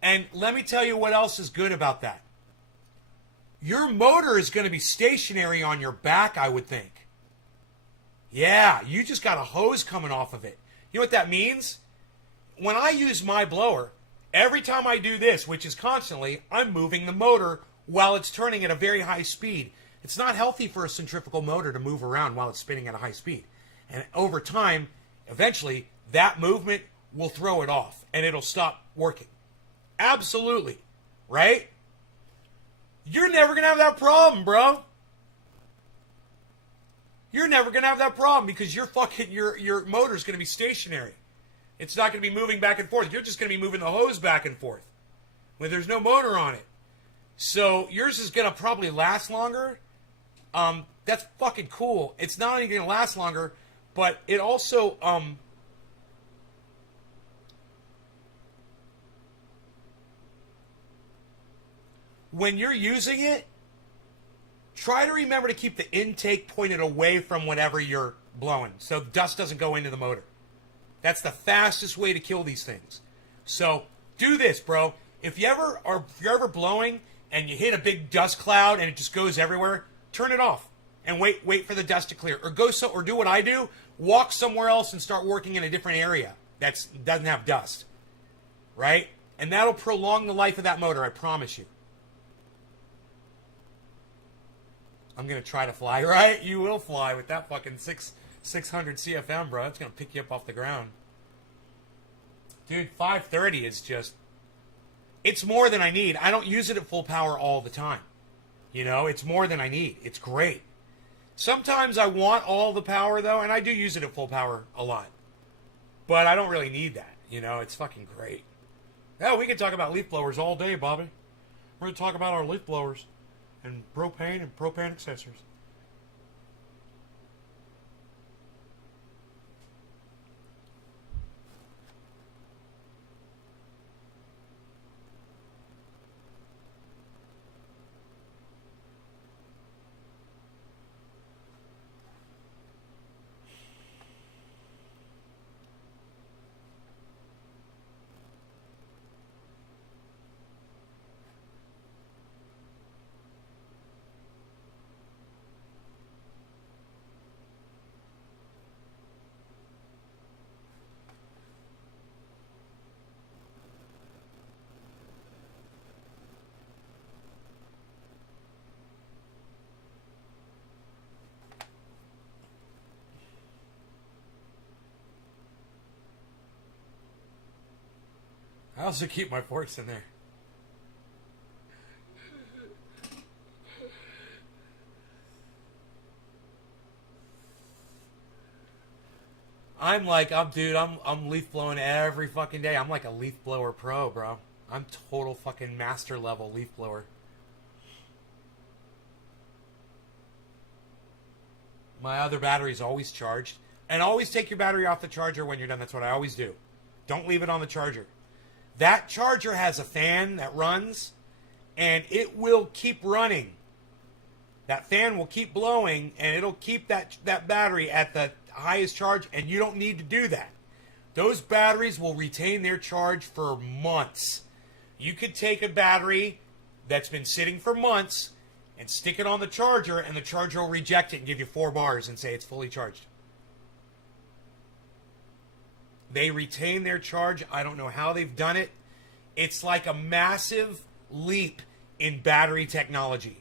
And let me tell you what else is good about that. Your motor is going to be stationary on your back, I would think. Yeah, you just got a hose coming off of it. You know what that means? When I use my blower, every time I do this, which is constantly, I'm moving the motor while it's turning at a very high speed. It's not healthy for a centrifugal motor to move around while it's spinning at a high speed. And over time, eventually, that movement will throw it off and it'll stop working. Absolutely. Right? You're never going to have that problem, bro. You're never going to have that problem because your motor's going to be stationary. It's not going to be moving back and forth. You're just going to be moving the hose back and forth when there's no motor on it. So yours is going to probably last longer. That's fucking cool. It's not only going to last longer, but it also when you're using it, try to remember to keep the intake pointed away from whatever you're blowing so dust doesn't go into the motor. That's the fastest way to kill these things. So do this, bro. If you're ever blowing and you hit a big dust cloud and it just goes everywhere, turn it off and wait for the dust to clear. Or or do what I do, walk somewhere else and start working in a different area that doesn't have dust. Right? And that'll prolong the life of that motor, I promise you. I'm going to try to fly, right? You will fly with that fucking 600 CFM, bro. It's going to pick you up off the ground. Dude, 530 is just... It's more than I need. I don't use it at full power all the time. You know, it's more than I need. It's great. Sometimes I want all the power, though, and I do use it at full power a lot. But I don't really need that. You know, it's fucking great. Yeah, we can talk about leaf blowers all day, Bobby. We're going to talk about our leaf blowers. and propane accessories. I also keep my forks in there. I'm leaf blowing every fucking day. I'm like a leaf blower pro, bro. I'm total fucking master level leaf blower. My other battery's always charged. And always take your battery off the charger when you're done. That's what I always do. Don't leave it on the charger. That charger has a fan that runs, and it will keep running. That fan will keep blowing, and it'll keep that battery at the highest charge, and you don't need to do that. Those batteries will retain their charge for months. You could take a battery that's been sitting for months and stick it on the charger, and the charger will reject it and give you 4 bars and say it's fully charged. They retain their charge. I don't know how they've done it. It's like a massive leap in battery technology.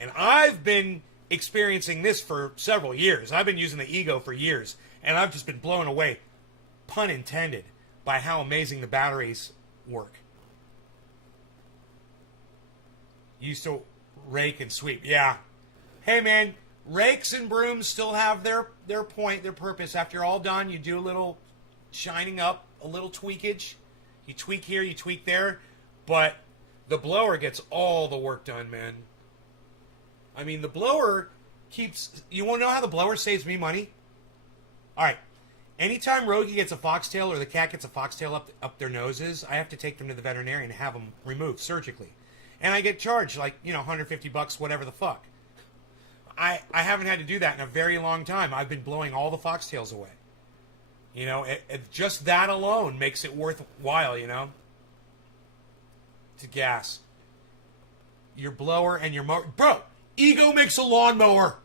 And I've been experiencing this for several years. I've been using the Ego for years, and I've just been blown away, pun intended, by how amazing the batteries work. Used to rake and sweep. Yeah. Hey, man, rakes and brooms still have their point, their purpose. After you're all done, you do a little shining up, a little tweakage. You tweak here, you tweak there, but the blower gets all the work done, man. I mean, the blower keeps... You want to know how the blower saves me money? All right. Anytime Rogie gets a foxtail or the cat gets a foxtail up their noses, I have to take them to the veterinarian and have them removed surgically. And I get charged like, $150, whatever the fuck. I haven't had to do that in a very long time. I've been blowing all the foxtails away. Just that alone makes it worthwhile, to gas. Your blower and your mower. Bro, Ego makes a lawnmower.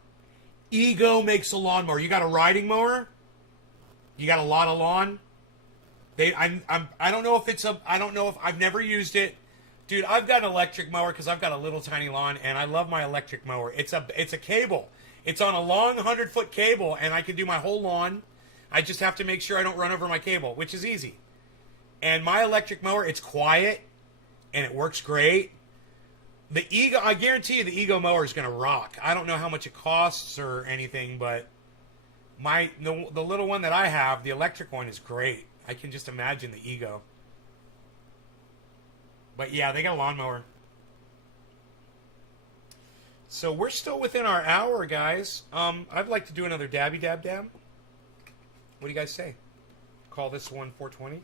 Ego makes a lawnmower. You got a riding mower? You got a lot of lawn? I don't know if I've never used it. Dude, I've got an electric mower because I've got a little tiny lawn, and I love my electric mower. It's a cable. It's on a long 100-foot cable, and I can do my whole lawn. I just have to make sure I don't run over my cable, which is easy. And my electric mower, it's quiet, and it works great. The Ego, I guarantee you the Ego mower is going to rock. I don't know how much it costs or anything, but the little one that I have, the electric one, is great. I can just imagine the Ego. But yeah, they got a lawnmower. So we're still within our hour, guys. I'd like to do another dabby dab dab. What do you guys say? Call this one 420?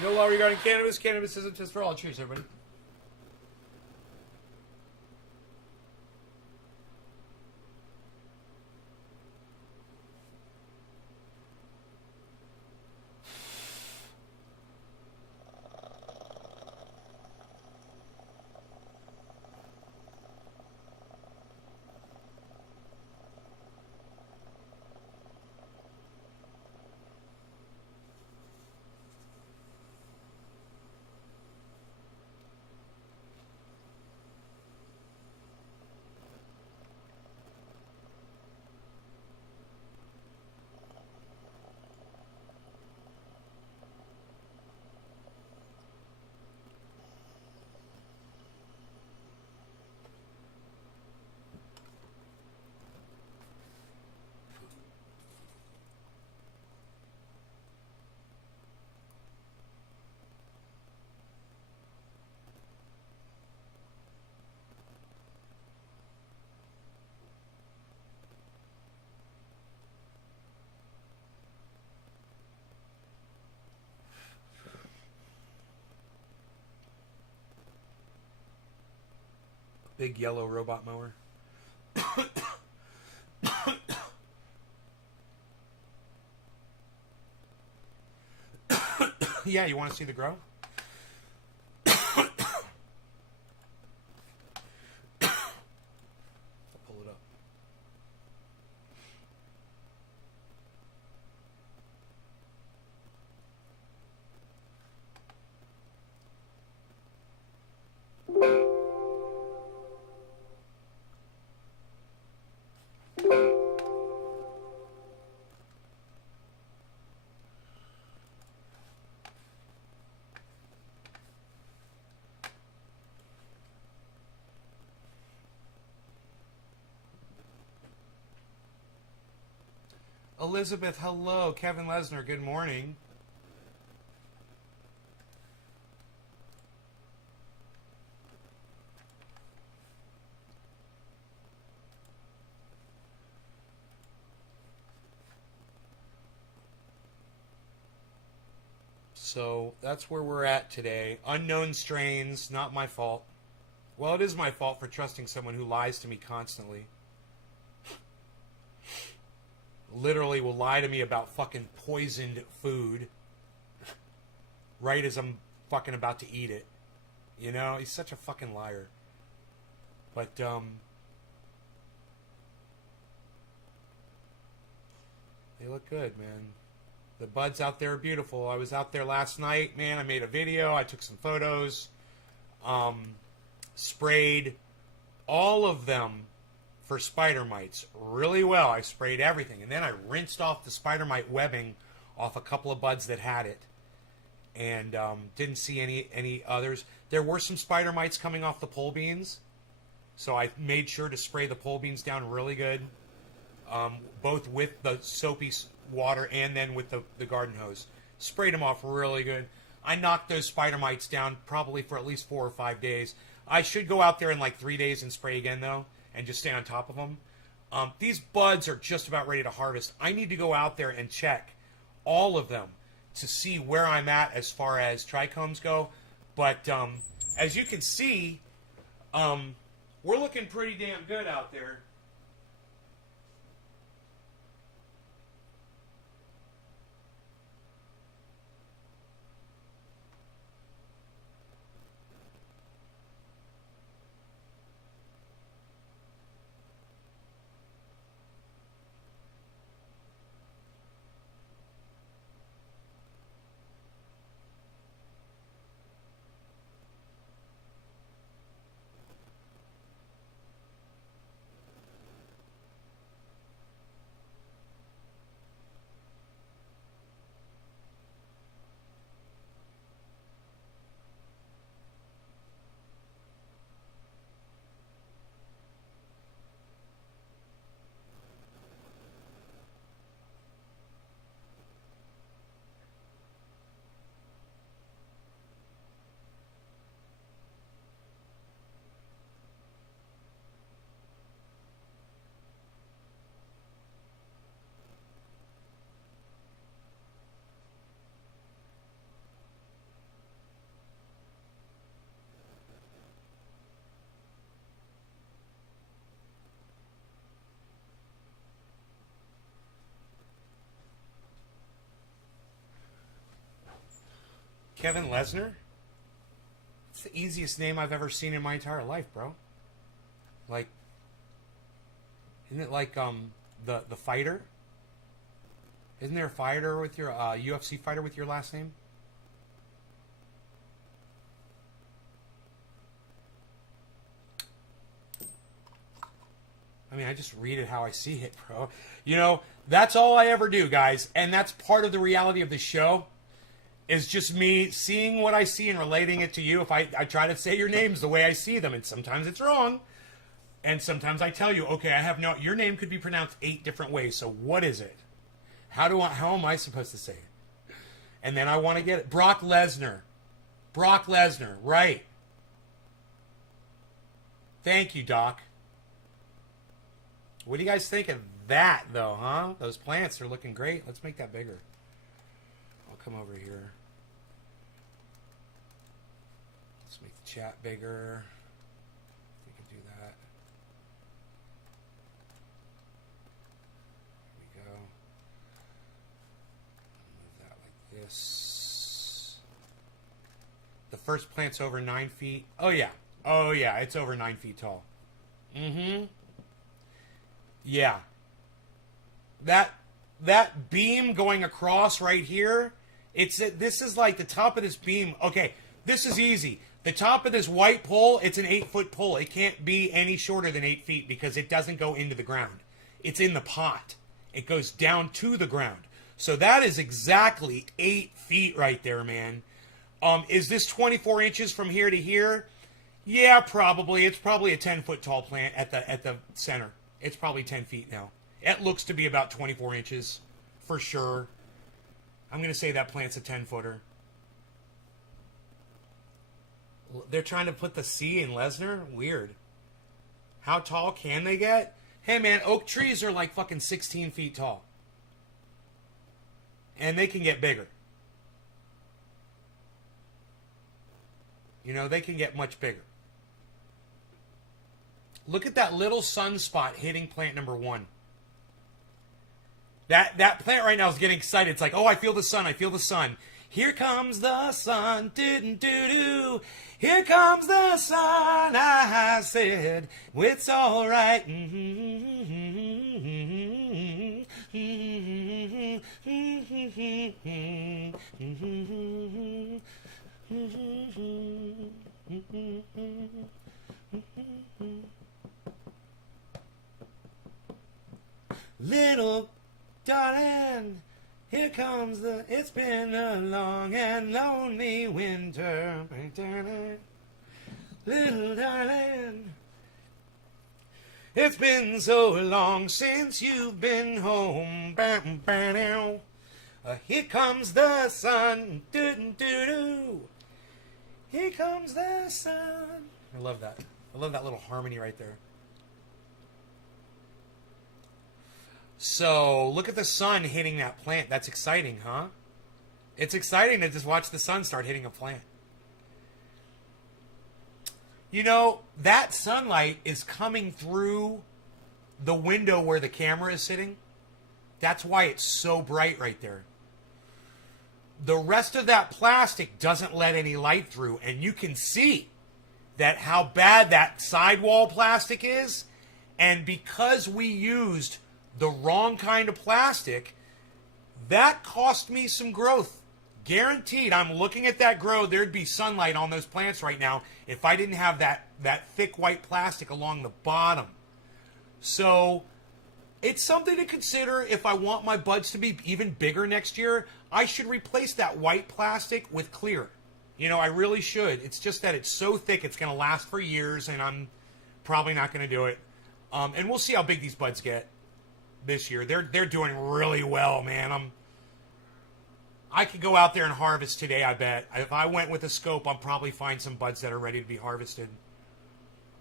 No law regarding cannabis. Cannabis isn't just for all. Cheers, everybody. Big yellow robot mower. Yeah, you want to see the grow? I'll pull it up. Elizabeth, hello. Kevin Lesnar, good morning. So that's where we're at today. Unknown strains, not my fault. Well, it is my fault for trusting someone who lies to me constantly. Literally will lie to me about fucking poisoned food right as I'm fucking about to eat it. You know, he's such a fucking liar. But, they look good, man. The buds out there are beautiful. I was out there last night, man. I made a video. I took some photos. Sprayed all of them for spider mites really well. I sprayed everything. And then I rinsed off the spider mite webbing off a couple of buds that had it. And didn't see any others. There were some spider mites coming off the pole beans. So I made sure to spray the pole beans down really good. Both with the soapy water and then with the garden hose. Sprayed them off really good. I knocked those spider mites down probably for at least 4 or 5 days. I should go out there in like 3 days and spray again, though, and just stay on top of them. These buds are just about ready to harvest. I need to go out there and check all of them to see where I'm at as far as trichomes go. But as you can see, we're looking pretty damn good out there. Kevin Lesnar? It's the easiest name I've ever seen in my entire life, bro. Like, isn't it like the fighter? Isn't there a fighter with your UFC fighter with your last name? I mean, I just read it how I see it, bro. You know, that's all I ever do, guys. And that's part of the reality of the show, is just me seeing what I see and relating it to you. If I try to say your names the way I see them, and sometimes it's wrong. And sometimes I tell you, okay, your name could be pronounced 8 different ways, so what is it? How am I supposed to say it? And then I want to get it. Brock Lesnar. Brock Lesnar, right. Thank you, Doc. What do you guys think of that, though, huh? Those plants are looking great. Let's make that bigger. I'll come over here. Let's make the chat bigger. We can do that. first plant's over 9 feet. Oh yeah. Oh yeah, it's over 9 feet tall. Mm-hmm. Yeah. That beam going across right here, this is like the top of this beam. Okay, this is easy. The top of this white pole, it's an 8-foot pole. It can't be any shorter than 8 feet because it doesn't go into the ground. It's in the pot. It goes down to the ground. So that is exactly 8 feet right there, man. Is this 24 inches from here to here? Yeah, probably. It's probably a 10-foot tall plant at the center. It's probably 10 feet now. It looks to be about 24 inches for sure. I'm going to say that plant's a 10-footer. They're trying to put the C in Lesnar? Weird. How tall can they get? Hey, man, oak trees are like fucking 16 feet tall. And they can get bigger. You know, they can get much bigger. Look at that little sunspot hitting plant number 1. That plant right now is getting excited. It's like, oh, I feel the sun. I feel the sun. Here comes the sun. Doo-doo-doo-doo. Here comes the sun. I said, it's all right. Little darling, here comes it's been a long and lonely winter. Little darling, it's been so long since you've been home. Here comes the sun. Doo-doo-doo-doo. Here comes the sun. I love that. I love that little harmony right there. So, look at the sun hitting that plant. That's exciting, huh? It's exciting to just watch the sun start hitting a plant. You know, that sunlight is coming through the window where the camera is sitting. That's why it's so bright right there. The rest of that plastic doesn't let any light through, and you can see that how bad that sidewall plastic is. And because we used the wrong kind of plastic, that cost me some growth. Guaranteed. I'm looking at that grow. There'd be sunlight on those plants right now if I didn't have that thick white plastic along the bottom. So it's something to consider. If I want my buds to be even bigger next year, I should replace that white plastic with clear. You know, I really should. It's just that it's so thick it's going to last for years, and I'm probably not going to do it. And we'll see how big these buds get this year. They're doing really well, man. I could go out there and harvest today, I bet. If I went with a scope, I'll probably find some buds that are ready to be harvested.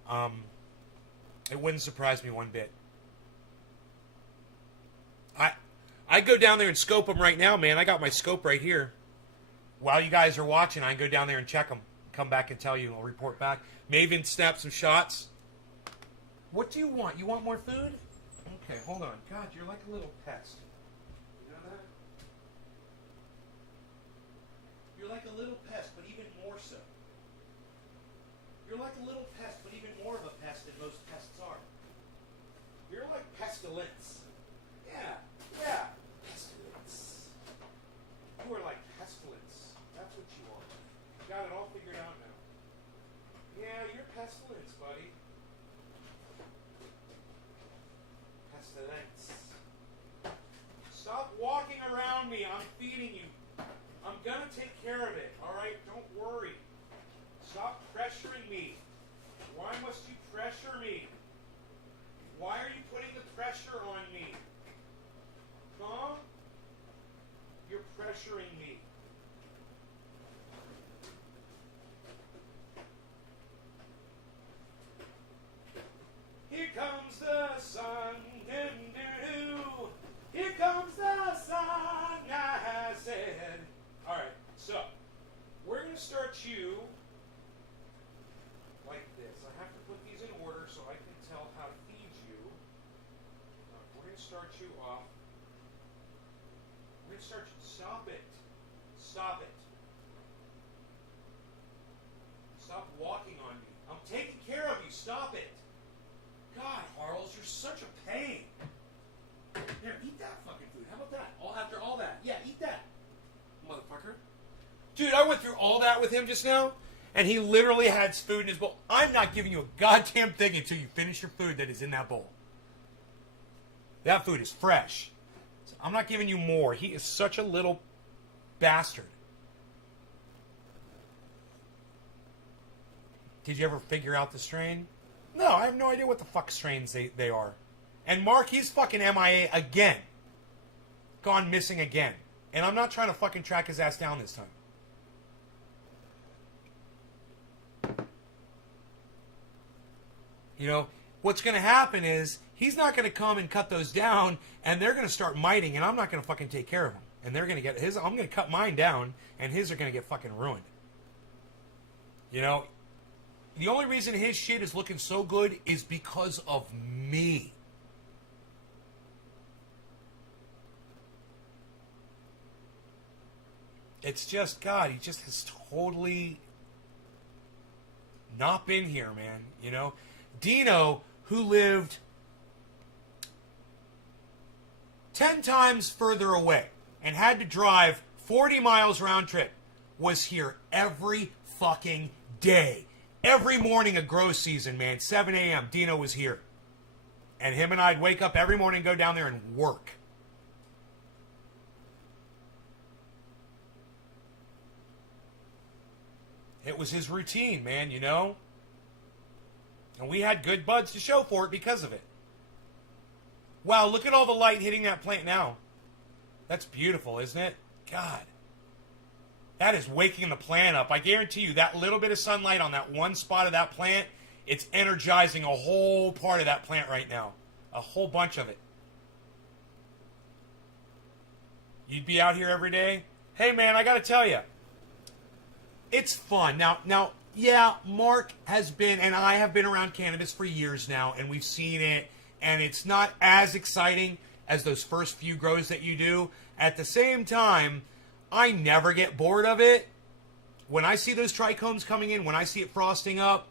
It wouldn't surprise me one bit. I go down there and scope them right now, man. I got my scope right here. While you guys are watching, I can go down there and check them. Come back and tell you. I'll report back. May even snap some shots. What do you want? You want more food? Okay, hold on. God, you're like a little pest. You know that? You're like a little pest, but even more so. You're like a little pest, but even more of a pest than most pests are. You're like pestilence. Yeah, yeah. Pestilence. You are like pestilence. That's what you are. You got it all figured out now. Yeah, you're pestilence, buddy. Pestilence. Stop walking around me. I'm feeding you. I'm gonna take care of it, alright? Don't worry. Stop pressuring me. Why must you pressure me? Why are you putting the pressure on me? Huh? You're pressuring me. Here comes the sun. Doo-doo-doo. Here comes the sun, I said. Alright, so we're going to start you like this. I have to put these in order so I can tell how to feed you. We're going to start you off. We're going to start you. Stop it. Stop it. such a pain. Here, eat that fucking food. How about that? After all that. Yeah, eat that. Motherfucker. Dude, I went through all that with him just now, and he literally had food in his bowl. I'm not giving you a goddamn thing until you finish your food that is in that bowl. That food is fresh. So I'm not giving you more. He is such a little bastard. Did you ever figure out the strain? No, I have no idea what the fuck strains they are. And Mark, he's fucking MIA again. Gone missing again. And I'm not trying to fucking track his ass down this time. You know, what's going to happen is he's not going to come and cut those down, and they're going to start miting, and I'm not going to fucking take care of them. And they're going to get his. I'm going to cut mine down, and his are going to get fucking ruined. You know, the only reason his shit is looking so good is because of me. It's just, God, he just has totally not been here, man. You know? Dino, who lived 10 times further away and had to drive 40 miles round trip, was here every fucking day. Every morning of grow season, man, 7 a.m., Dino was here. And him and I'd wake up every morning, go down there and work. It was his routine, man, you know? And we had good buds to show for it because of it. Wow, look at all the light hitting that plant now. That's beautiful, isn't it? God. That is waking the plant up. I guarantee you, that little bit of sunlight on that one spot of that plant, it's energizing a whole part of that plant right now. A whole bunch of it. You'd be out here every day? Hey, man, I got to tell you. It's fun. Now, yeah, Mark has been, and I have been around cannabis for years now, and we've seen it, and it's not as exciting as those first few grows that you do. At the same time, I never get bored of it. When I see those trichomes coming in, when I see it frosting up,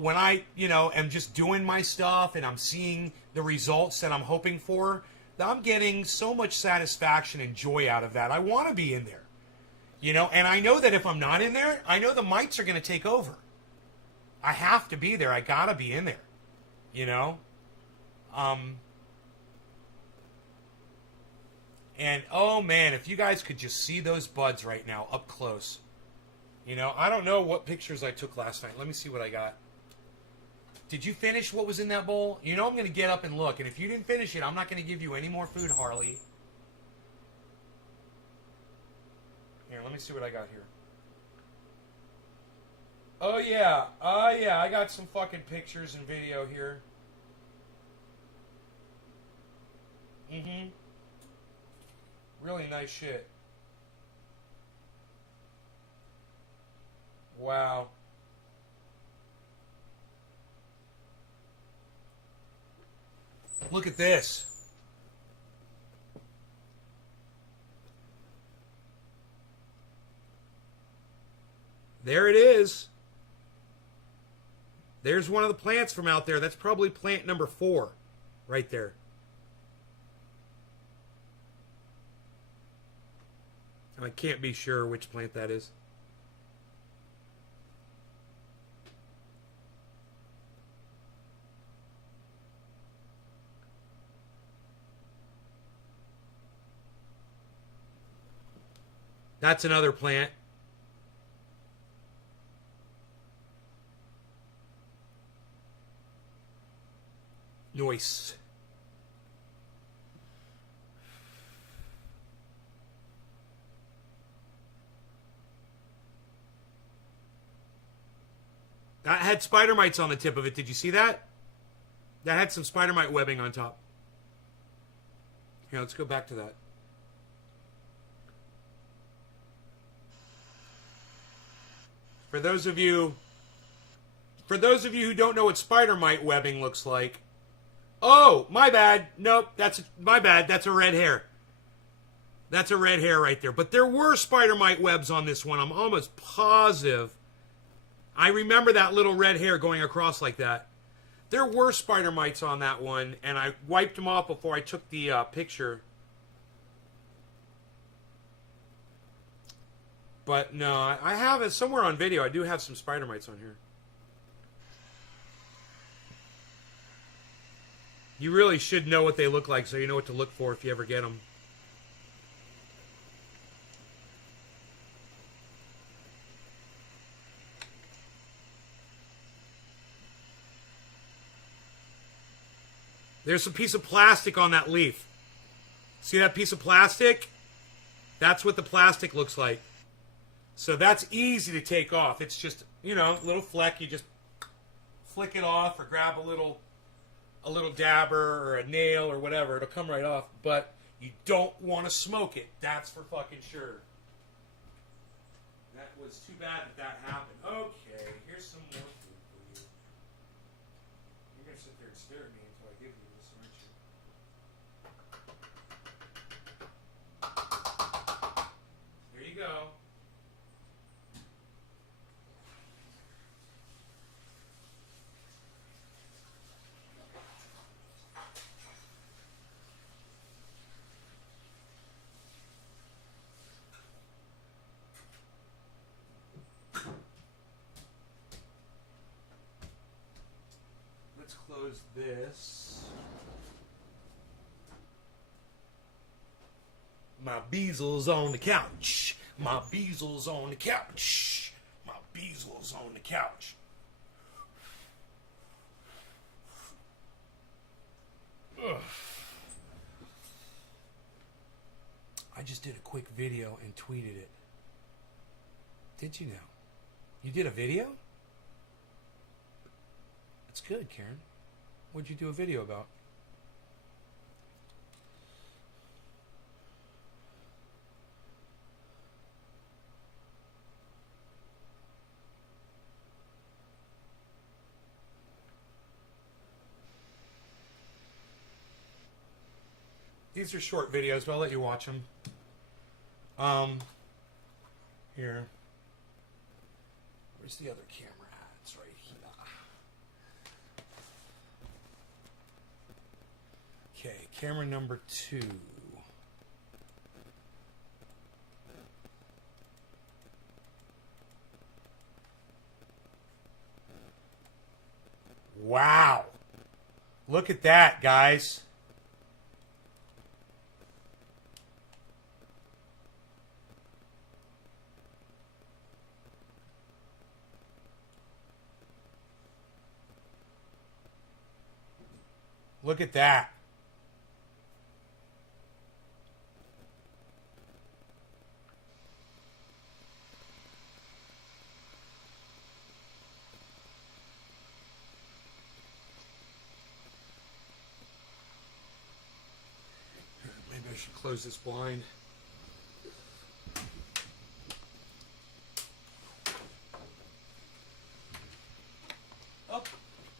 when I, am just doing my stuff and I'm seeing the results that I'm hoping for, I'm getting so much satisfaction and joy out of that. I want to be in there. And I know that if I'm not in there, I know the mites are going to take over. I have to be there. I got to be in there. And, oh, man, if you guys could just see those buds right now up close. I don't know what pictures I took last night. Let me see what I got. Did you finish what was in that bowl? I'm going to get up and look. And if you didn't finish it, I'm not going to give you any more food, Harley. Here, let me see what I got here. Oh, yeah. I got some fucking pictures and video here. Mm-hmm. Really nice shit. Wow. Look at this. There it is. There's one of the plants from out there. That's probably plant number 4 right there. I can't be sure which plant that is. That's another plant. Nice. That had spider mites on the tip of it. Did you see that? That had some spider mite webbing on top. Here, let's go back to that. For those of you who don't know what spider mite webbing looks like, oh, my bad. Nope, my bad. That's a red hair. That's a red hair right there. But there were spider mite webs on this one. I'm almost positive. I remember that little red hair going across like that. There were spider mites on that one, and I wiped them off before I took the picture. But no, I have it somewhere on video. I do have some spider mites on here. You really should know what they look like so you know what to look for if you ever get them. There's a piece of plastic on that leaf. See that piece of plastic? That's what the plastic looks like. So that's easy to take off. It's just, you know, a little fleck. You just flick it off or grab a little dabber or a nail or whatever. It'll come right off. But you don't want to smoke it. That's for fucking sure. That was too bad that happened. Okay, here's some more food for you. You're going to sit there and stare at me until I give you this, aren't you? There you go. Let's close this. My Beasel's on the couch. My Beasel's on the couch. My Beasel's on the couch. Ugh. I just did a quick video and tweeted it. Did you know? You did a video? That's good, Karen. What'd you do a video about? These are short videos, but I'll let you watch them. Here. Where's the other camera at? It's right here. Okay, camera number 2. Wow. Look at that, guys. Look at that. Maybe I should close this blind. Oh,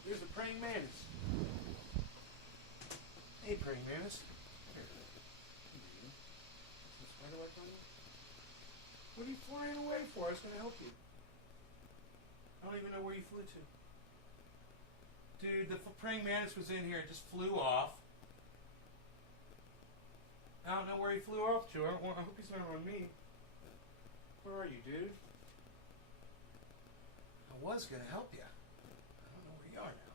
there's a praying mantis. Hey, praying mantis. Here. What are you flying away for? I was going to help you. I don't even know where you flew to. Dude, the praying mantis was in here. It just flew off. I don't know where he flew off to. I hope he's not on me. Where are you, dude? I was going to help you. I don't know where you are now.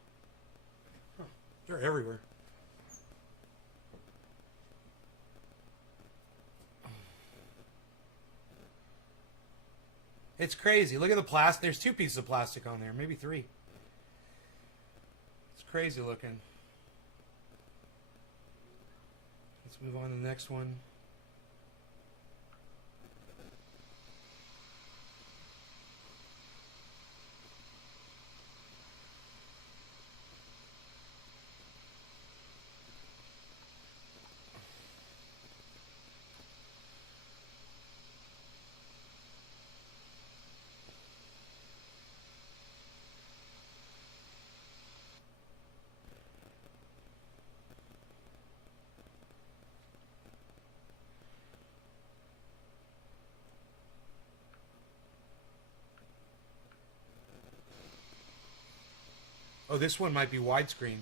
Huh. They're everywhere. It's crazy. Look at the plastic. There's 2 pieces of plastic on there. Maybe 3. It's crazy looking. Let's move on to the next one. Oh, this one might be widescreen.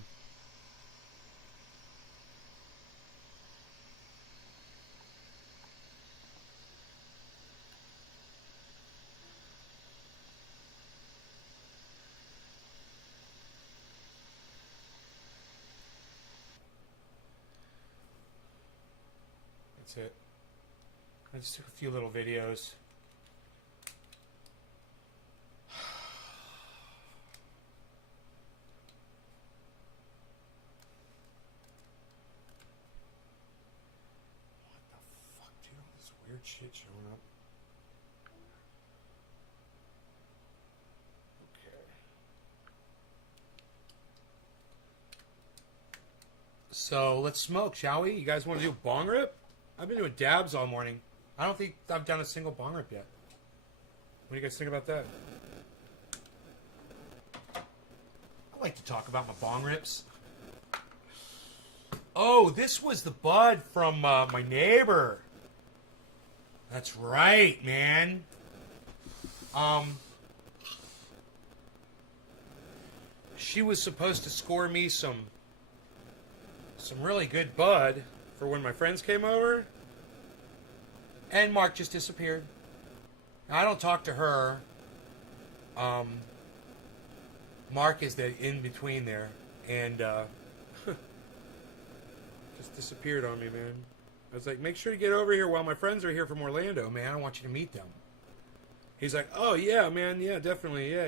That's it. I just took a few little videos. Weird shit showing up. Okay. So let's smoke, shall we? You guys want to do a bong rip? I've been doing dabs all morning. I don't think I've done a single bong rip yet. What do you guys think about that? I like to talk about my bong rips. Oh, this was the bud from my neighbor. That's right, man. She was supposed to score me some really good bud for when my friends came over, and Mark just disappeared. Now, I don't talk to her. Mark is the in between there, and just disappeared on me, man. I was like, make sure to get over here while my friends are here from Orlando, man. I want you to meet them. He's like, oh, yeah, man. Yeah, definitely. Yeah.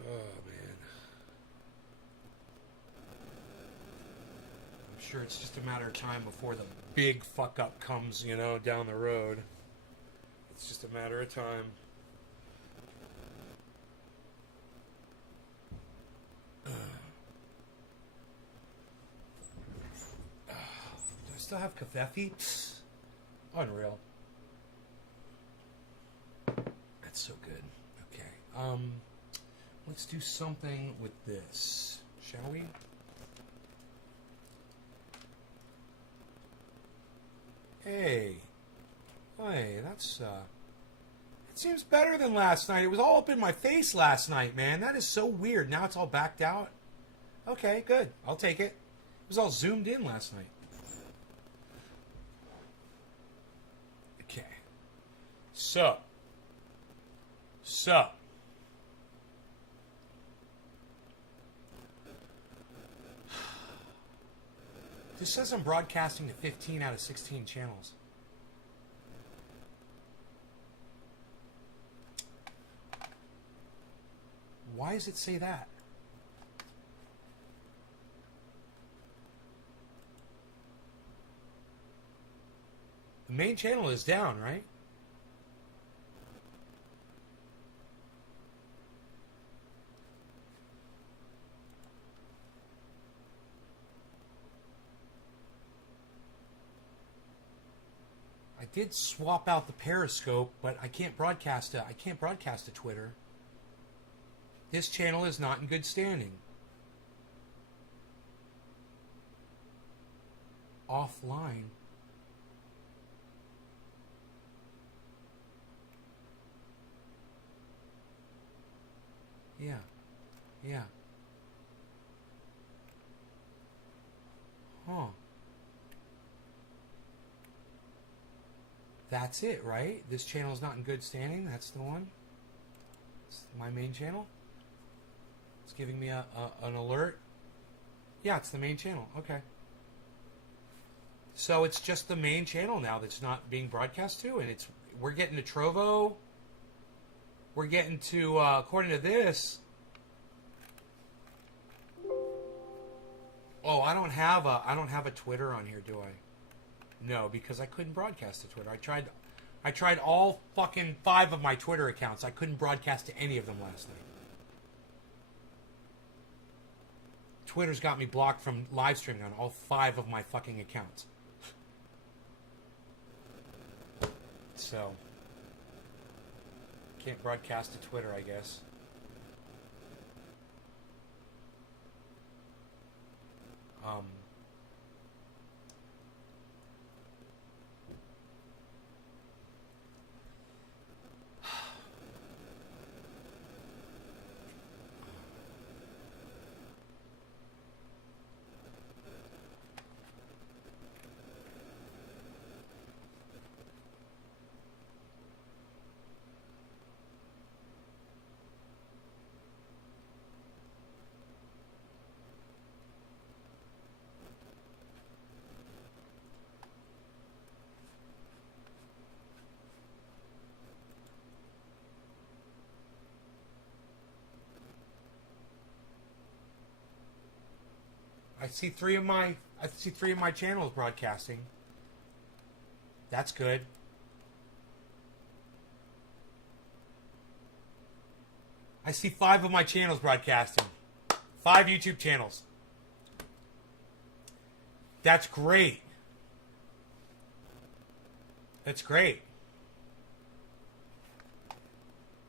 Oh, man. I'm sure it's just a matter of time before the big fuck-up comes, you know, down the road. It's just a matter of time. Still have kafefi? Unreal. That's so good. Okay. Let's do something with this, shall we? Hey. That's it seems better than last night. It was all up in my face last night, man. That is so weird. Now it's all backed out. Okay, good. I'll take it. It was all zoomed in last night. Okay. So. This says I'm broadcasting to 15 out of 16 channels. Why does it say that? The main channel is down, right? I did swap out the Periscope, but I can't broadcast it. I can't broadcast to Twitter. This channel is not in good standing. Offline. Yeah. Huh. That's it, right? This channel is not in good standing. That's the one. It's my main channel. It's giving me an alert. Yeah, it's the main channel. Okay. So it's just the main channel now that's not being broadcast to, and we're getting to Trovo. We're getting to according to this. Oh, I don't have a Twitter on here, do I? No, because I couldn't broadcast to Twitter. I tried all fucking 5 of my Twitter accounts. I couldn't broadcast to any of them last night. Twitter's got me blocked from live streaming on all 5 of my fucking accounts. So, can't broadcast to Twitter, I guess. I see three of my channels broadcasting. That's good. I see 5 of my channels broadcasting. 5 YouTube channels. That's great. That's great.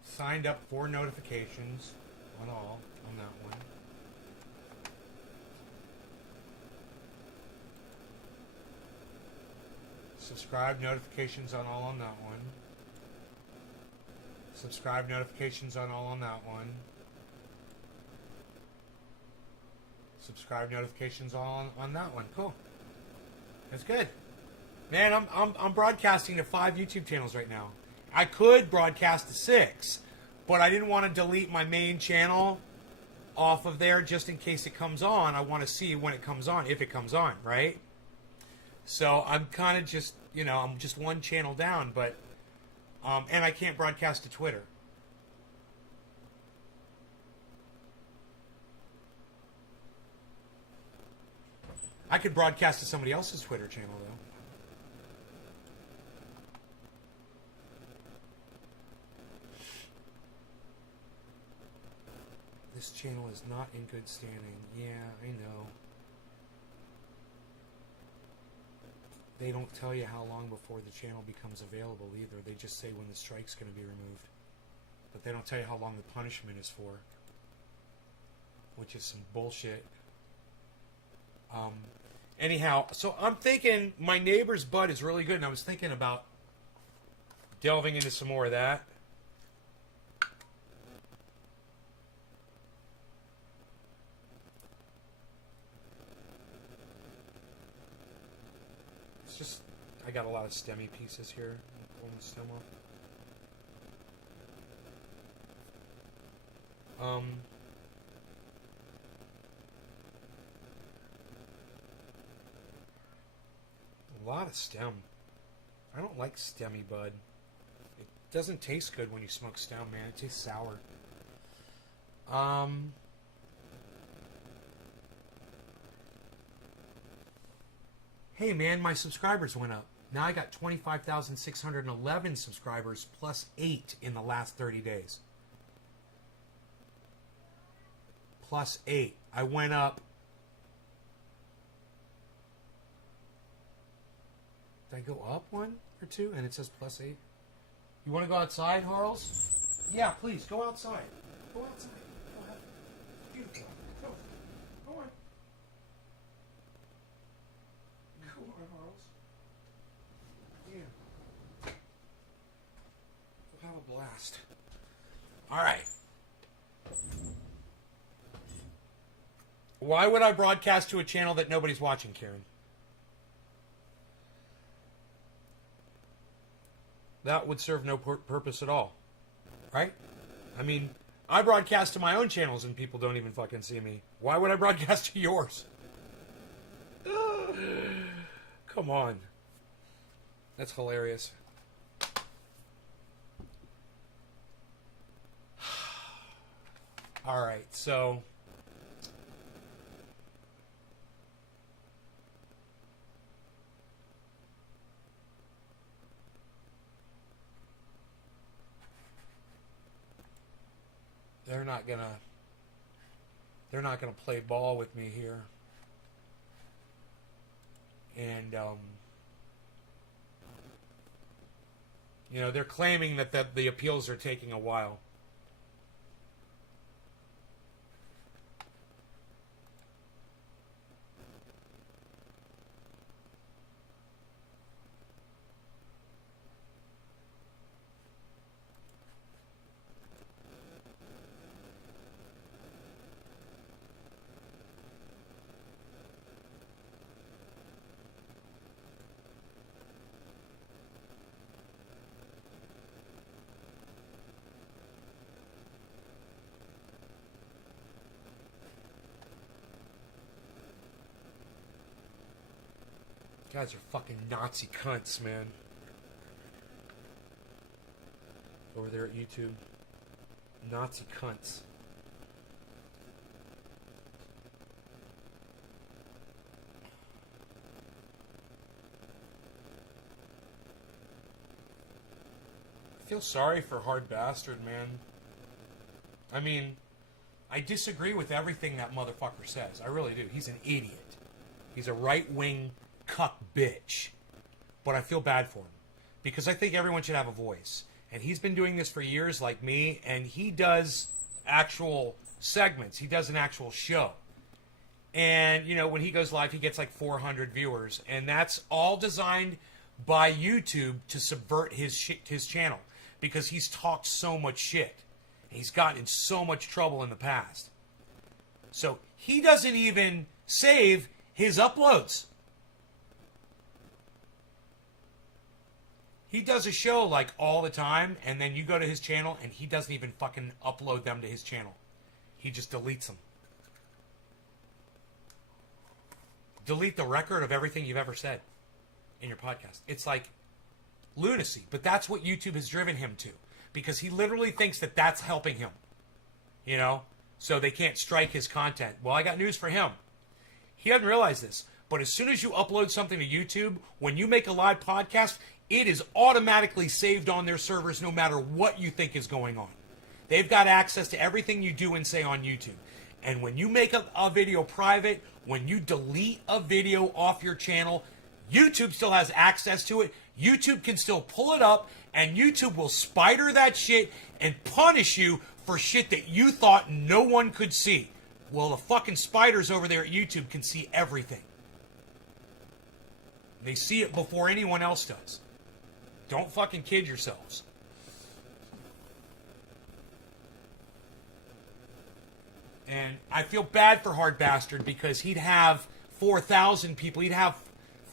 Signed up for notifications on that one. Subscribe notifications on all on that one. Subscribe notifications on all on that one. Subscribe notifications all on that one. Cool. That's good. Man, I'm broadcasting to 5 YouTube channels right now. I could broadcast to 6, but I didn't want to delete my main channel off of there just in case it comes on. I want to see when it comes on, if it comes on, right? So I'm kind of just, I'm just one channel down, but, and I can't broadcast to Twitter. I could broadcast to somebody else's Twitter channel, though. This channel is not in good standing. Yeah, I know. They don't tell you how long before the channel becomes available either. They just say when the strike's going to be removed. But they don't tell you how long the punishment is for. Which is some bullshit. Anyhow, so I'm thinking my neighbor's bud is really good, and I was thinking about delving into some more of that. It's just, I got a lot of stemmy pieces here. I'm pulling the stem off. A lot of stem. I don't like stemmy bud. It doesn't taste good when you smoke stem, man. It tastes sour. Hey, man, my subscribers went up. Now I got 25,611 subscribers plus 8 in the last 30 days. Plus 8. I went up. Did I go up 1 or 2? And it says plus 8. You want to go outside, Harles? Yeah, please, go outside. Go outside. Go ahead. Beautiful. Go. Go on. Go on, Harles. Yeah. We'll have a blast. All right. Why would I broadcast to a channel that nobody's watching, Karen? That would serve no purpose at all. Right? I mean, I broadcast to my own channels and people don't even fucking see me. Why would I broadcast to yours? Come on. That's hilarious. All right, so... They're not gonna play ball with me here. And they're claiming that the appeals are taking a while. Guys are fucking Nazi cunts, man. Over there at YouTube. Nazi cunts. feel sorry for Hard Bastard, man. I mean, I disagree with everything that motherfucker says. I really do. He's an idiot. He's a right-wing cuck bitch. But I feel bad for him. Because I think everyone should have a voice. And he's been doing this for years like me, and he does actual segments. He does an actual show. And, you know, when he goes live, he gets like 400 viewers. And that's all designed by YouTube to subvert his channel. Because he's talked so much shit. And he's gotten in so much trouble in the past. So he doesn't even save his uploads. He does a show like all the time, and then you go to his channel, and he doesn't even fucking upload them to his channel. He just deletes them. Delete the record of everything you've ever said in your podcast. It's like lunacy, but that's what YouTube has driven him to, because he literally thinks that that's helping him, you know, so they can't strike his content. Well, I got news for him. He doesn't realize this, but as soon as you upload something to YouTube, when you make a live podcast, it is automatically saved on their servers no matter what you think is going on. They've got access to everything you do and say on YouTube. And when you make a video private, when you delete a video off your channel, YouTube still has access to it. YouTube can still pull it up, and YouTube will spider that shit and punish you for shit that you thought no one could see. Well, the fucking spiders over there at YouTube can see everything. They see it before anyone else does. Don't fucking kid yourselves. And I feel bad for Hard Bastard because he'd have 4,000 people. He'd have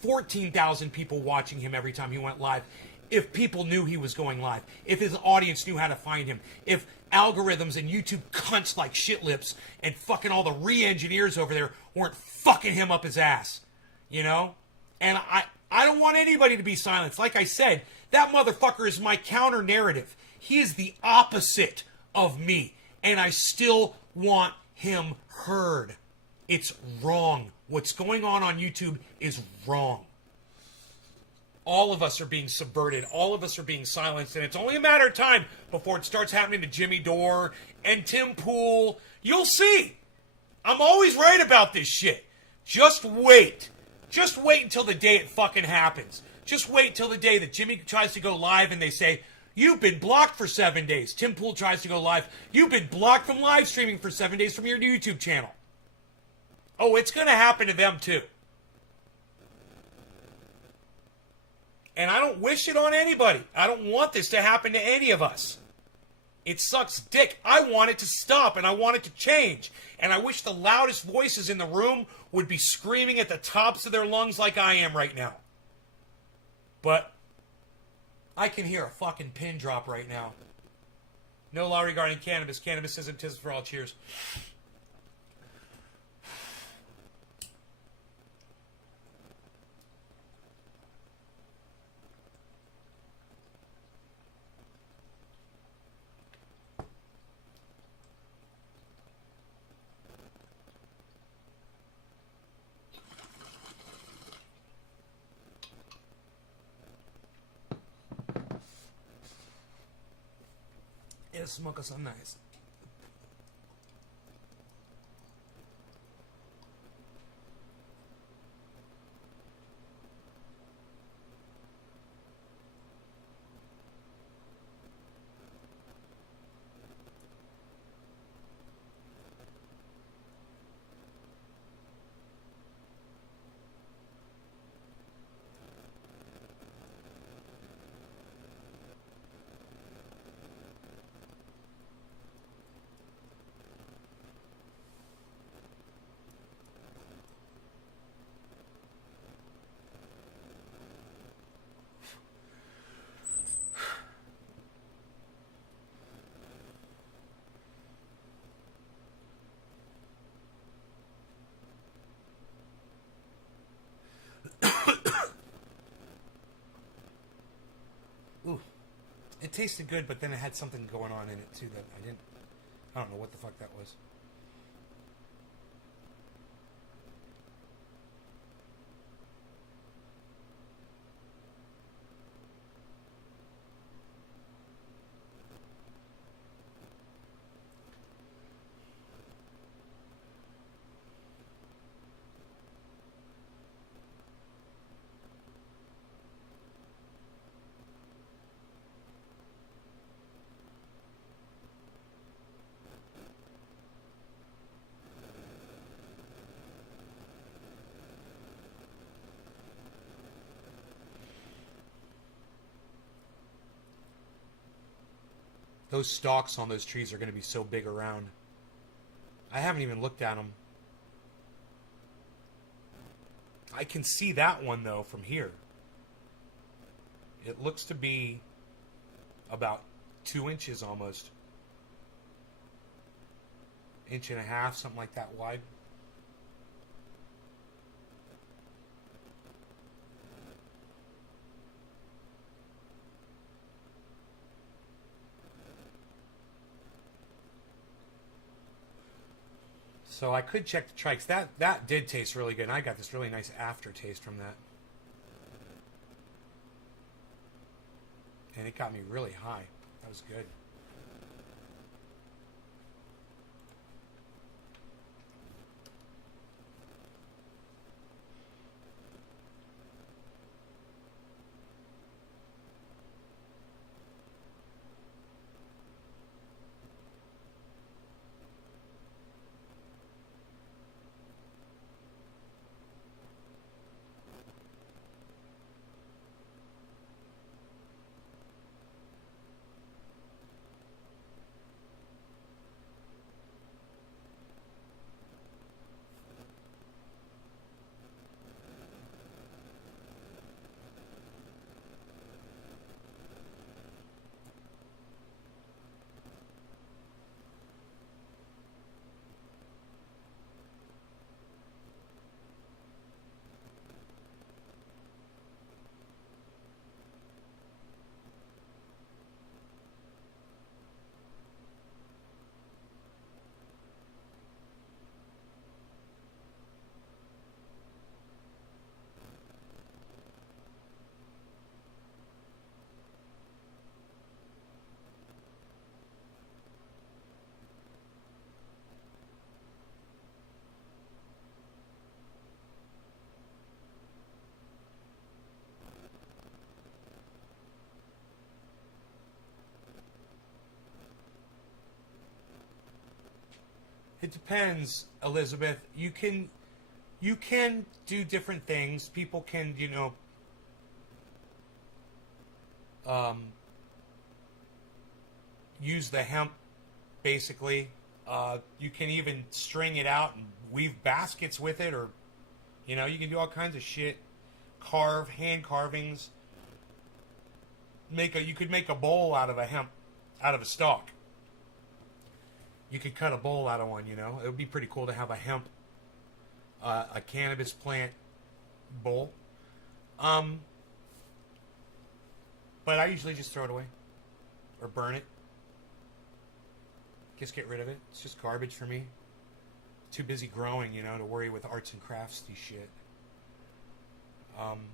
14,000 people watching him every time he went live. If people knew he was going live. If his audience knew how to find him. If algorithms and YouTube cunts like shit lips and fucking all the re-engineers over there weren't fucking him up his ass. You know? And I don't want anybody to be silenced. Like I said, that motherfucker is my counter narrative. He is the opposite of me. And I still want him heard. It's wrong. What's going on YouTube is wrong. All of us are being subverted. All of us are being silenced. And it's only a matter of time before it starts happening to Jimmy Dore and Tim Pool. You'll see. I'm always right about this shit. Just wait. Just wait until the day it fucking happens. Just wait till the day that Jimmy tries to go live and they say, you've been blocked for 7 days. Tim Pool tries to go live. You've been blocked from live streaming for 7 days from your YouTube channel. Oh, it's going to happen to them too. And I don't wish it on anybody. I don't want this to happen to any of us. It sucks dick. I want it to stop and I want it to change. And I wish the loudest voices in the room would be screaming at the tops of their lungs like I am right now. But I can hear a fucking pin drop right now. No law regarding cannabis. Cannabis isn't tis for all. Cheers. It'll smoke us so nice. Ooh, it tasted good, but then it had something going on in it too that I don't know what the fuck that was. Those stalks on those trees are going to be so big around. I haven't even looked at them. I can see that one, though, from here. It looks to be about 2 inches almost. Inch and a half, something like that wide. So I could check the trikes. That did taste really good. And I got this really nice aftertaste from that. And it got me really high. That was good. It depends, Elizabeth. You can do different things. People can, use the hemp, basically. You can even string it out and weave baskets with it, or, you can do all kinds of shit. Carve, hand carvings. You could make a bowl out of a stalk. You could cut a bowl out of one, It would be pretty cool to have a cannabis plant bowl. But I usually just throw it away. Or burn it. Just get rid of it. It's just garbage for me. Too busy growing, to worry with arts and craftsy shit.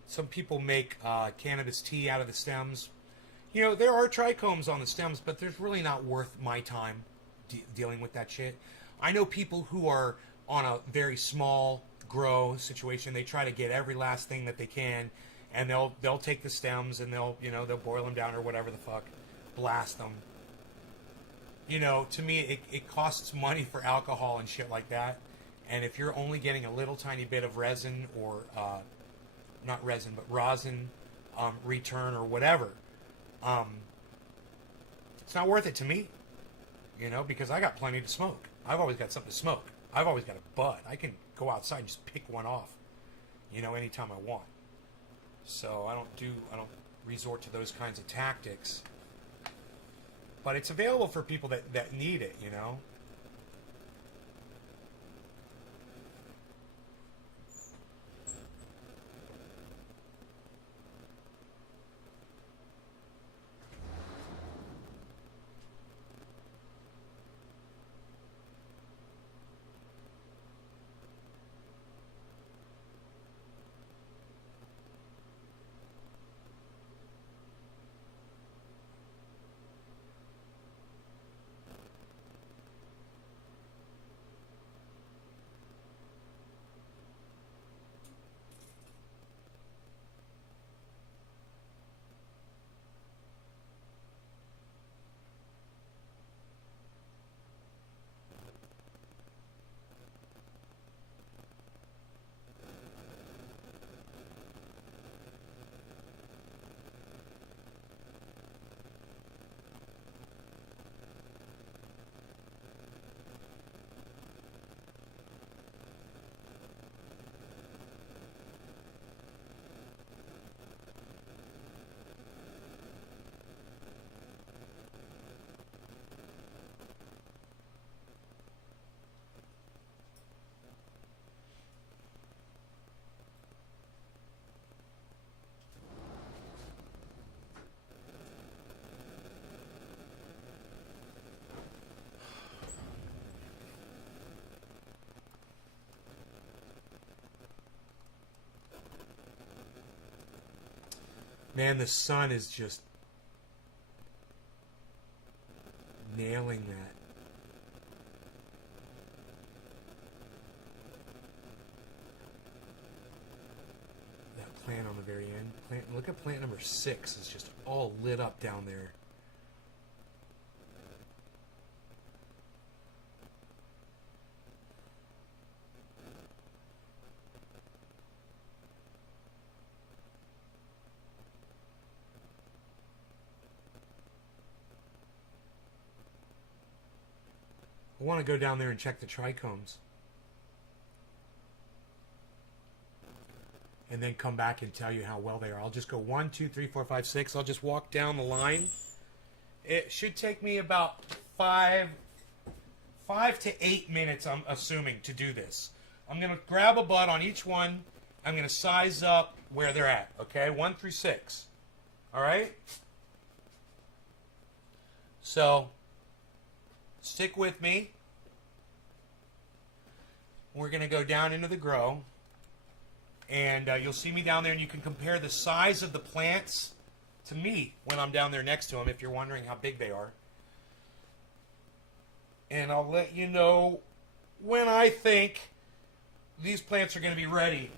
Some people make cannabis tea out of the stems. There are trichomes on the stems, but there's really not worth my time dealing with that shit. I know people who are on a very small grow situation. They try to get every last thing that they can, and they'll take the stems and they'll boil them down or whatever the fuck, blast them. To me, it costs money for alcohol and shit like that. And if you're only getting a little tiny bit of resin or not resin, but rosin return or whatever, it's not worth it to me. Because I got plenty to smoke. I've always got something to smoke. I've always got a bud. I can go outside and just pick one off, anytime I want. So I don't resort to those kinds of tactics. But it's available for people that need it, Man, the sun is just nailing that. That plant on the very end. Look at plant number 6. It's just all lit up down there. I want to go down there and check the trichomes. And then come back and tell you how well they are. I'll just go 1, 2, 3, 4, 5, 6. I'll just walk down the line. It should take me about 5 to 8 minutes, I'm assuming, to do this. I'm going to grab a bud on each one. I'm going to size up where they're at, okay? 1 through 6. All right? So, stick with me. We're going to go down into the grow. And you'll see me down there, and you can compare the size of the plants to me when I'm down there next to them, if you're wondering how big they are. And I'll let you know when I think these plants are going to be ready.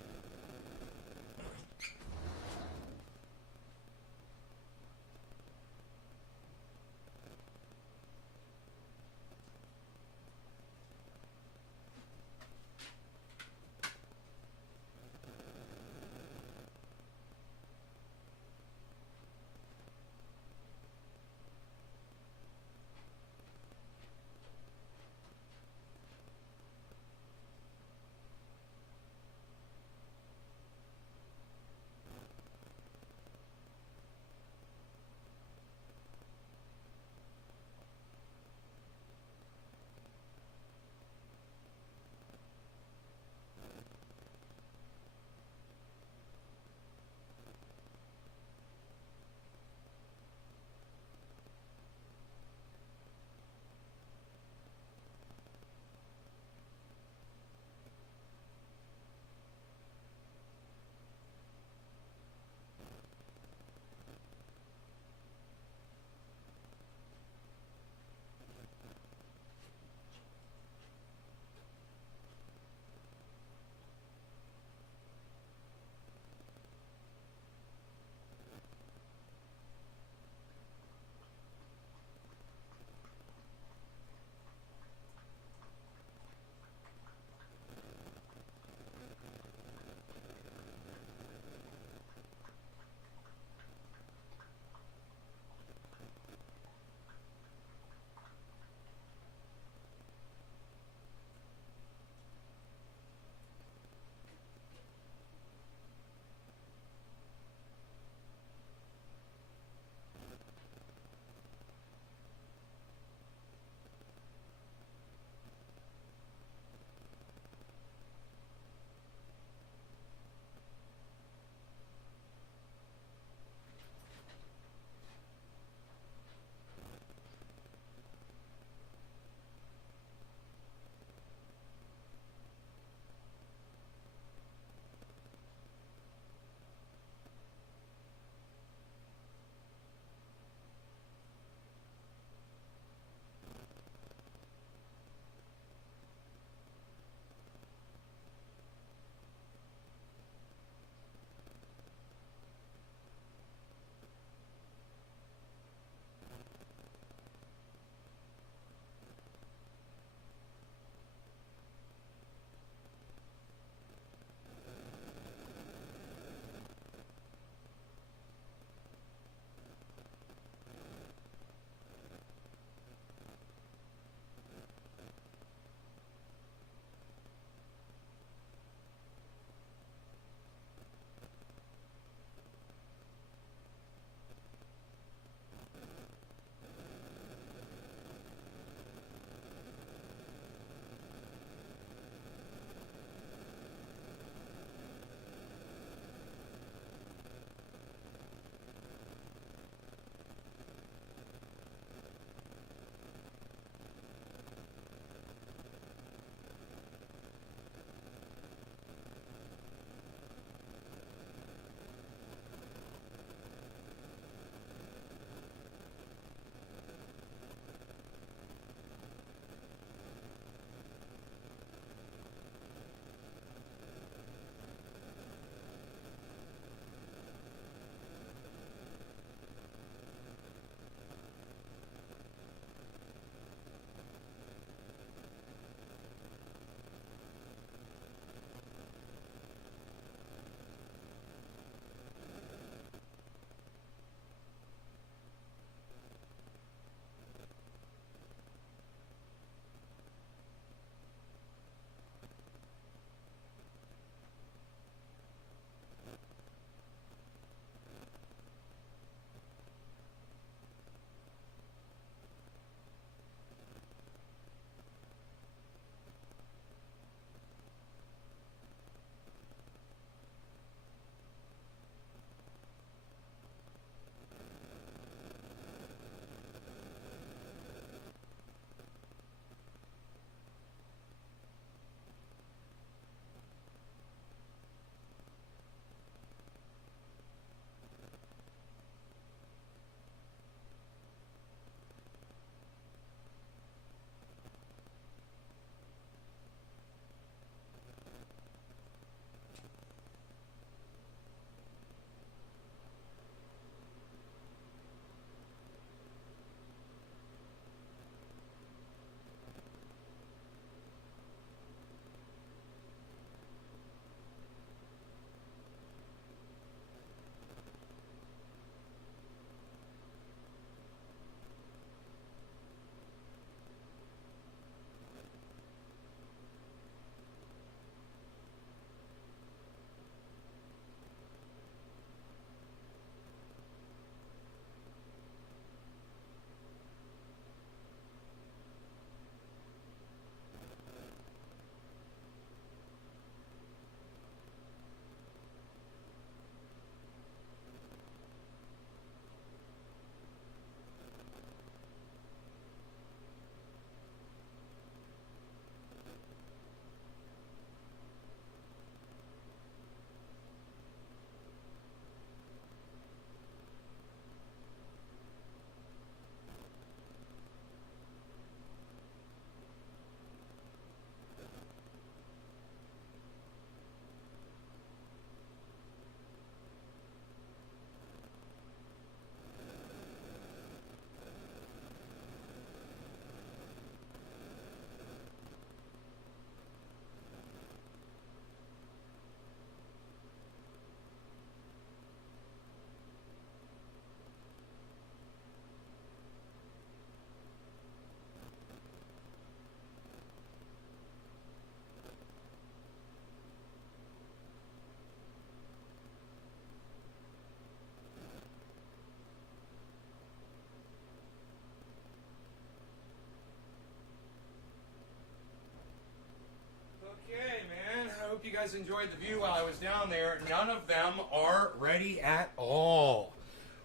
guys enjoyed the view while I was down there. None of them are ready at all.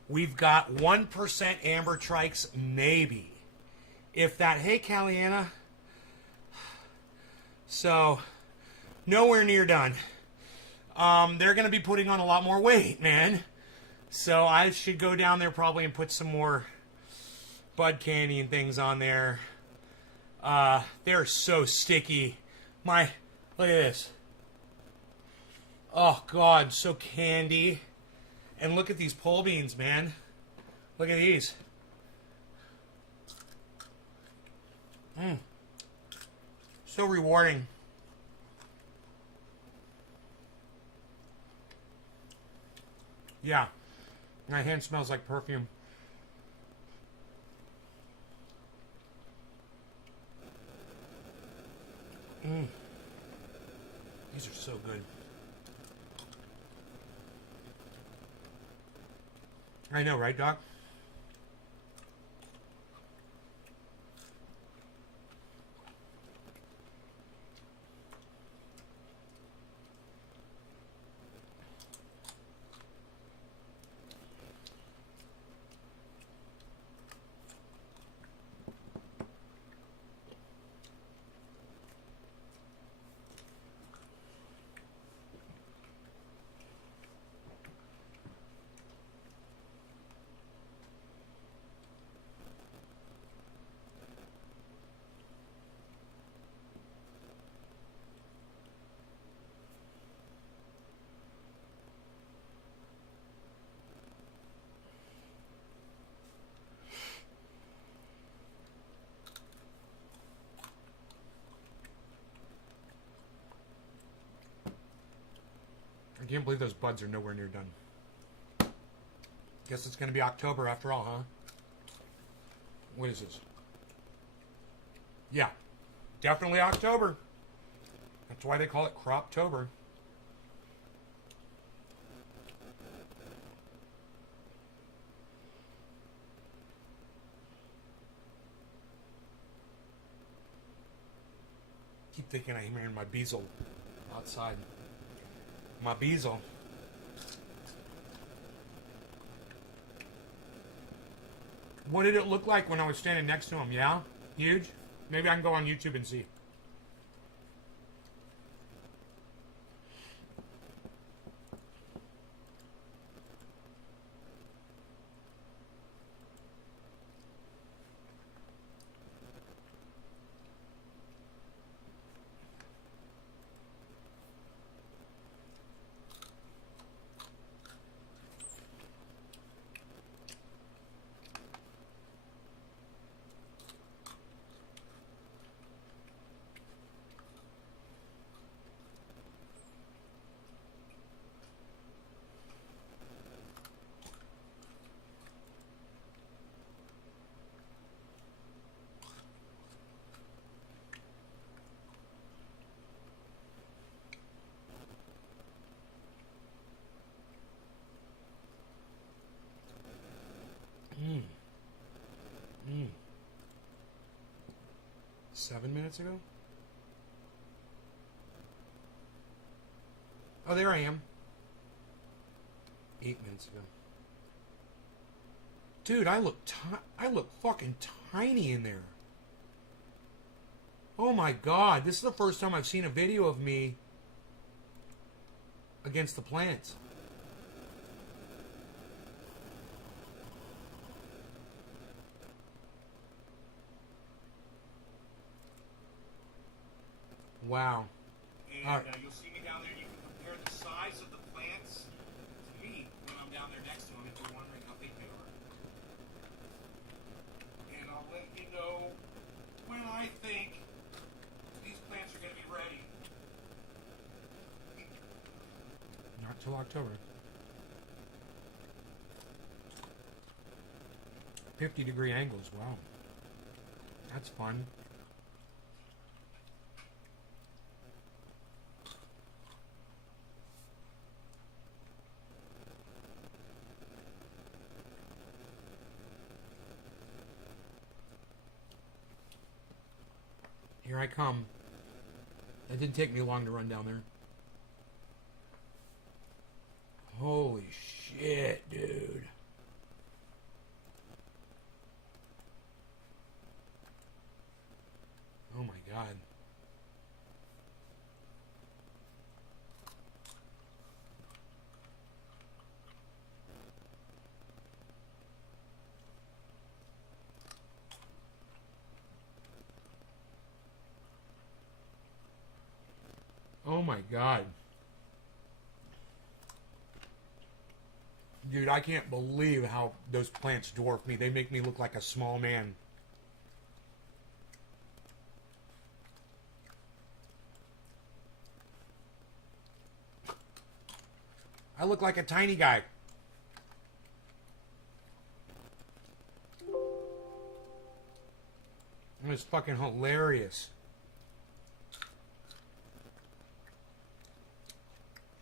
We've got 1% amber trikes, maybe. If that, hey, Caliana. So, nowhere near done. They're going to be putting on a lot more weight, man. So I should go down there probably and put some more bud candy and things on there. They're so sticky. Look at this. Oh, God, so candy. And look at these pole beans, man. Look at these. So rewarding. Yeah. My hand smells like perfume. These are so good. I know, right, Doc? I can't believe those buds are nowhere near done. Guess it's going to be October after all, huh? What is this? Yeah, definitely October. That's why they call it Croptober. Keep thinking I'm hearing my bezel outside. My bezel. What did it look like when I was standing next to him? Yeah? Huge? Maybe I can go on YouTube and see. Mm. 7 minutes ago? Oh, there I am. 8 minutes ago. Dude, I look fucking tiny in there. Oh my God, this is the first time I've seen a video of me against the plants. Wow. And you'll see me down there. You can compare the size of the plants to me when I'm down there next to them if you're wondering how big they are. And I'll let you know when I think these plants are going to be ready. Not till October. 50-degree angles, wow. That's fun. Here I come. It didn't take me long to run down there. Holy shit, dude. Oh my god. Oh my god. Dude, I can't believe how those plants dwarf me. They make me look like a small man. I look like a tiny guy. It's fucking hilarious.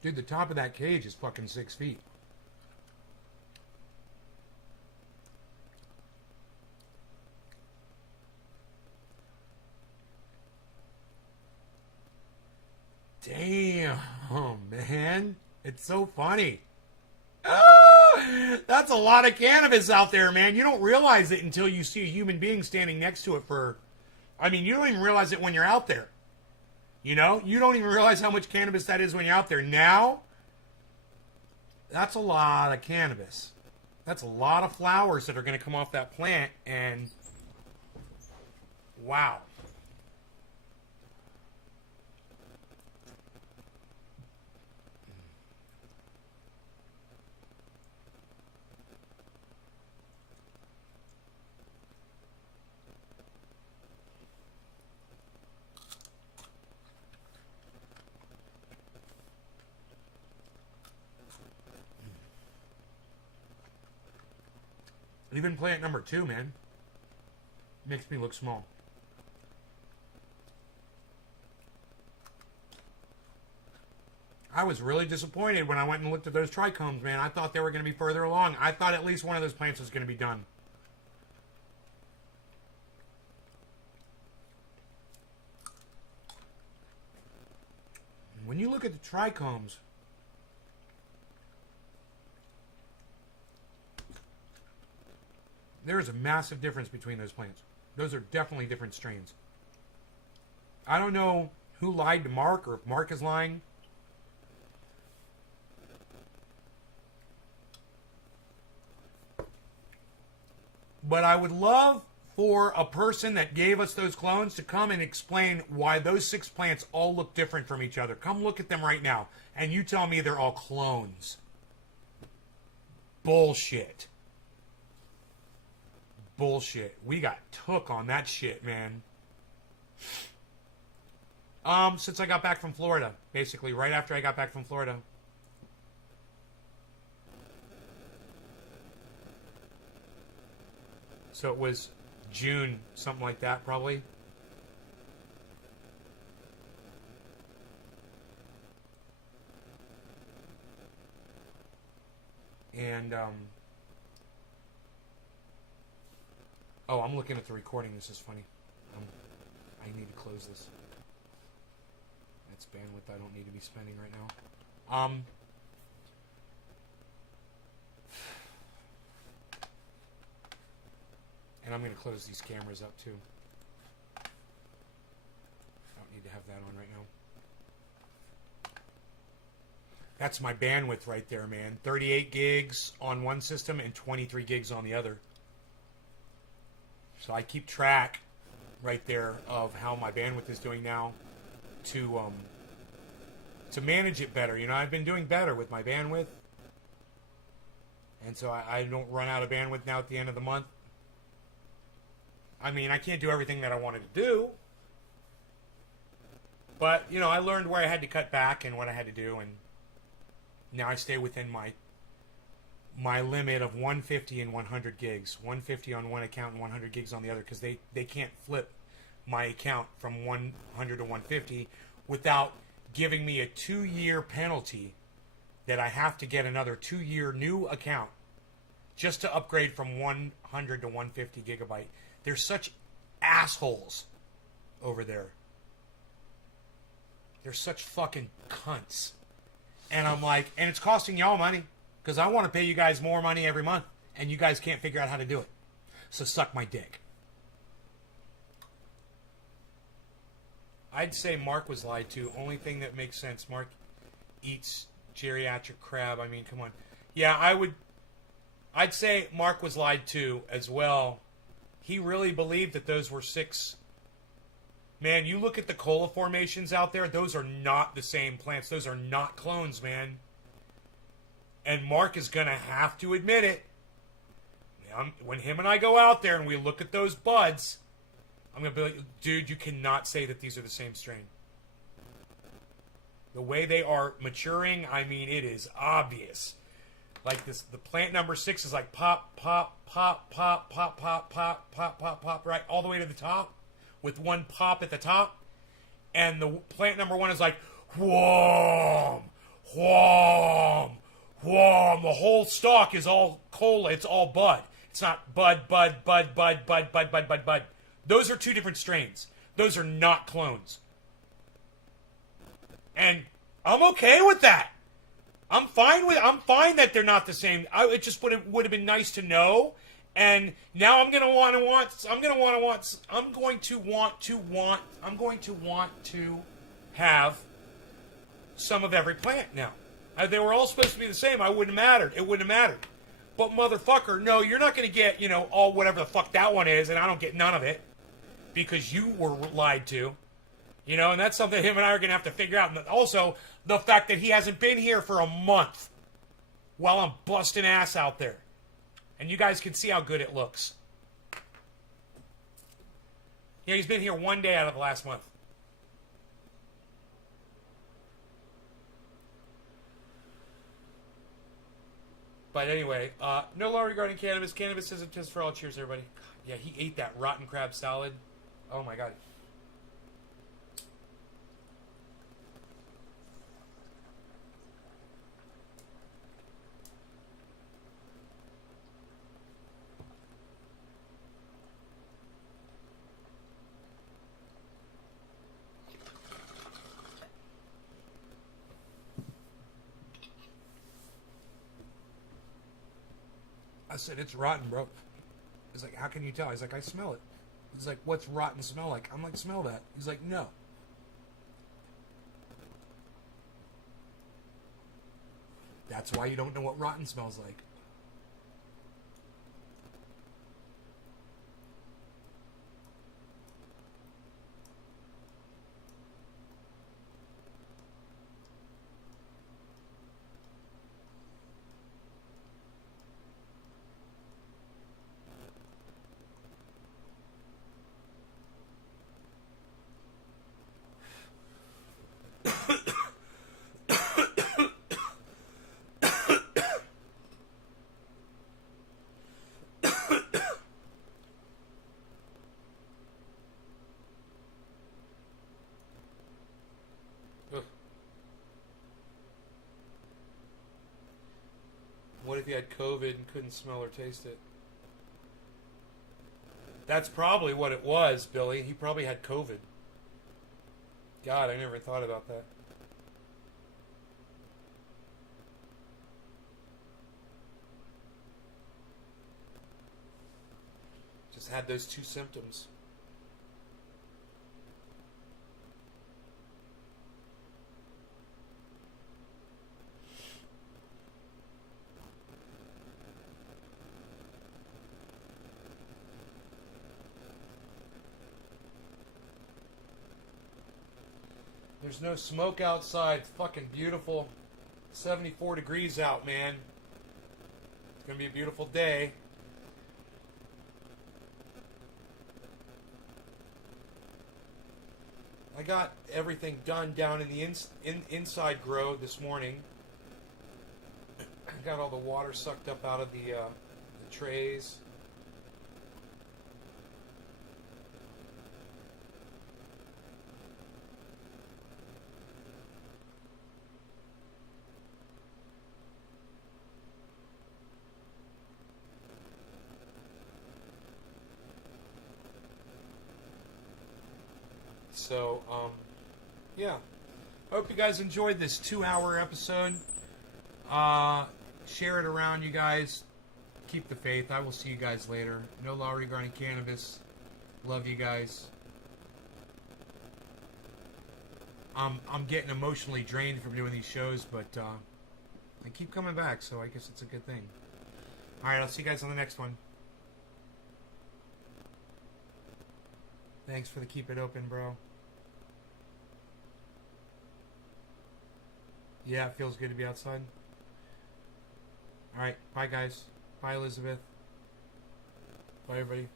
Dude, the top of that cage is fucking 6 feet. Damn, man. It's so funny. Oh, that's a lot of cannabis out there, man. You don't realize it until you see a human being standing next to it for... I mean, you don't even realize it when you're out there. You know? You don't even realize how much cannabis that is when you're out there. Now, that's a lot of cannabis. That's a lot of flowers that are going to come off that plant, and... Wow. Even plant number 2, man. Makes me look small. I was really disappointed when I went and looked at those trichomes, man. I thought they were going to be further along. I thought at least one of those plants was going to be done. When you look at the trichomes, there is a massive difference between those plants. Those are definitely different strains. I don't know who lied to Mark or if Mark is lying. But I would love for a person that gave us those clones to come and explain why those 6 plants all look different from each other. Come look at them right now, and you tell me they're all clones. Bullshit. Bullshit. We got took on that shit, man. Since I got back from Florida. Basically, right after I got back from Florida. So it was June, something like that, probably. And, oh, I'm looking at the recording. This is funny. I need to close this. That's bandwidth I don't need to be spending right now. And I'm going to close these cameras up too. I don't need to have that on right now. That's my bandwidth right there, man. 38 gigs on one system and 23 gigs on the other. So I keep track right there of how my bandwidth is doing now to manage it better. You know, I've been doing better with my bandwidth. And so I don't run out of bandwidth now at the end of the month. I mean, I can't do everything that I wanted to do. But, you know, I learned where I had to cut back and what I had to do. And now I stay within my limit of 150 and 100 gigs. 150 on one account and 100 gigs on the other. Because they can't flip my account from 100 to 150 without giving me a 2-year penalty that I have to get another 2-year new account just to upgrade from 100 to 150 gigabyte. They're such assholes over there. They're such fucking cunts. And I'm like, and it's costing y'all money because I want to pay you guys more money every month, and you guys can't figure out how to do it. So suck my dick. I'd say Mark was lied to. Only thing that makes sense. Mark eats geriatric crab. I mean, come on. Yeah, I'd say Mark was lied to as well. He really believed that those were 6. Man, you look at the cola formations out there, those are not the same plants. Those are not clones, man. And Mark is going to have to admit it. When him and I go out there and we look at those buds, I'm going to be like, dude, you cannot say that these are the same strain. The way they are maturing, I mean, it is obvious. Like this, the plant number 6 is like pop, pop, pop, pop, pop, pop, pop, pop, pop, pop, right all the way to the top, with one pop at the top, and the plant number 1 is like whom, whom, whom. The whole stalk is all cola. It's all bud. It's not bud, bud, bud, bud, bud, bud, bud, bud, bud. Those are 2 different strains. Those are not clones. And I'm okay with that. I'm fine that they're not the same. It just would have been nice to know. And now I'm going to want to have some of every plant now. They were all supposed to be the same. It wouldn't have mattered. But motherfucker, no, you're not going to get, all whatever the fuck that one is, and I don't get none of it because you were lied to. And that's something him and I are going to have to figure out. And also, the fact that he hasn't been here for a month while I'm busting ass out there. And you guys can see how good it looks. Yeah, he's been here 1 day out of the last month. But anyway, no law regarding cannabis. Cannabis isn't just for all. Cheers, everybody. Yeah, he ate that rotten crab salad. Oh, my God. I said, it's rotten, bro. He's like, how can you tell? He's like, I smell it. He's like, what's rotten smell like? I'm like, smell that. He's like, no. That's why you don't know what rotten smells like. What if he had COVID and couldn't smell or taste it? That's probably what it was, Billy. He probably had COVID. God, I never thought about that. Just had those 2 symptoms. There's no smoke outside. It's fucking beautiful. 74 degrees out, man. It's going to be a beautiful day. I got everything done down in the inside grow this morning. I got all the water sucked up out of the trays. So, yeah. Hope you guys enjoyed this 2-hour episode. Share it around, you guys. Keep the faith. I will see you guys later. No law regarding cannabis. Love you guys. I'm getting emotionally drained from doing these shows, but I keep coming back, so I guess it's a good thing. Alright, I'll see you guys on the next one. Thanks for the keep it open, bro. Yeah, it feels good to be outside. Alright, bye guys. Bye Elizabeth. Bye everybody.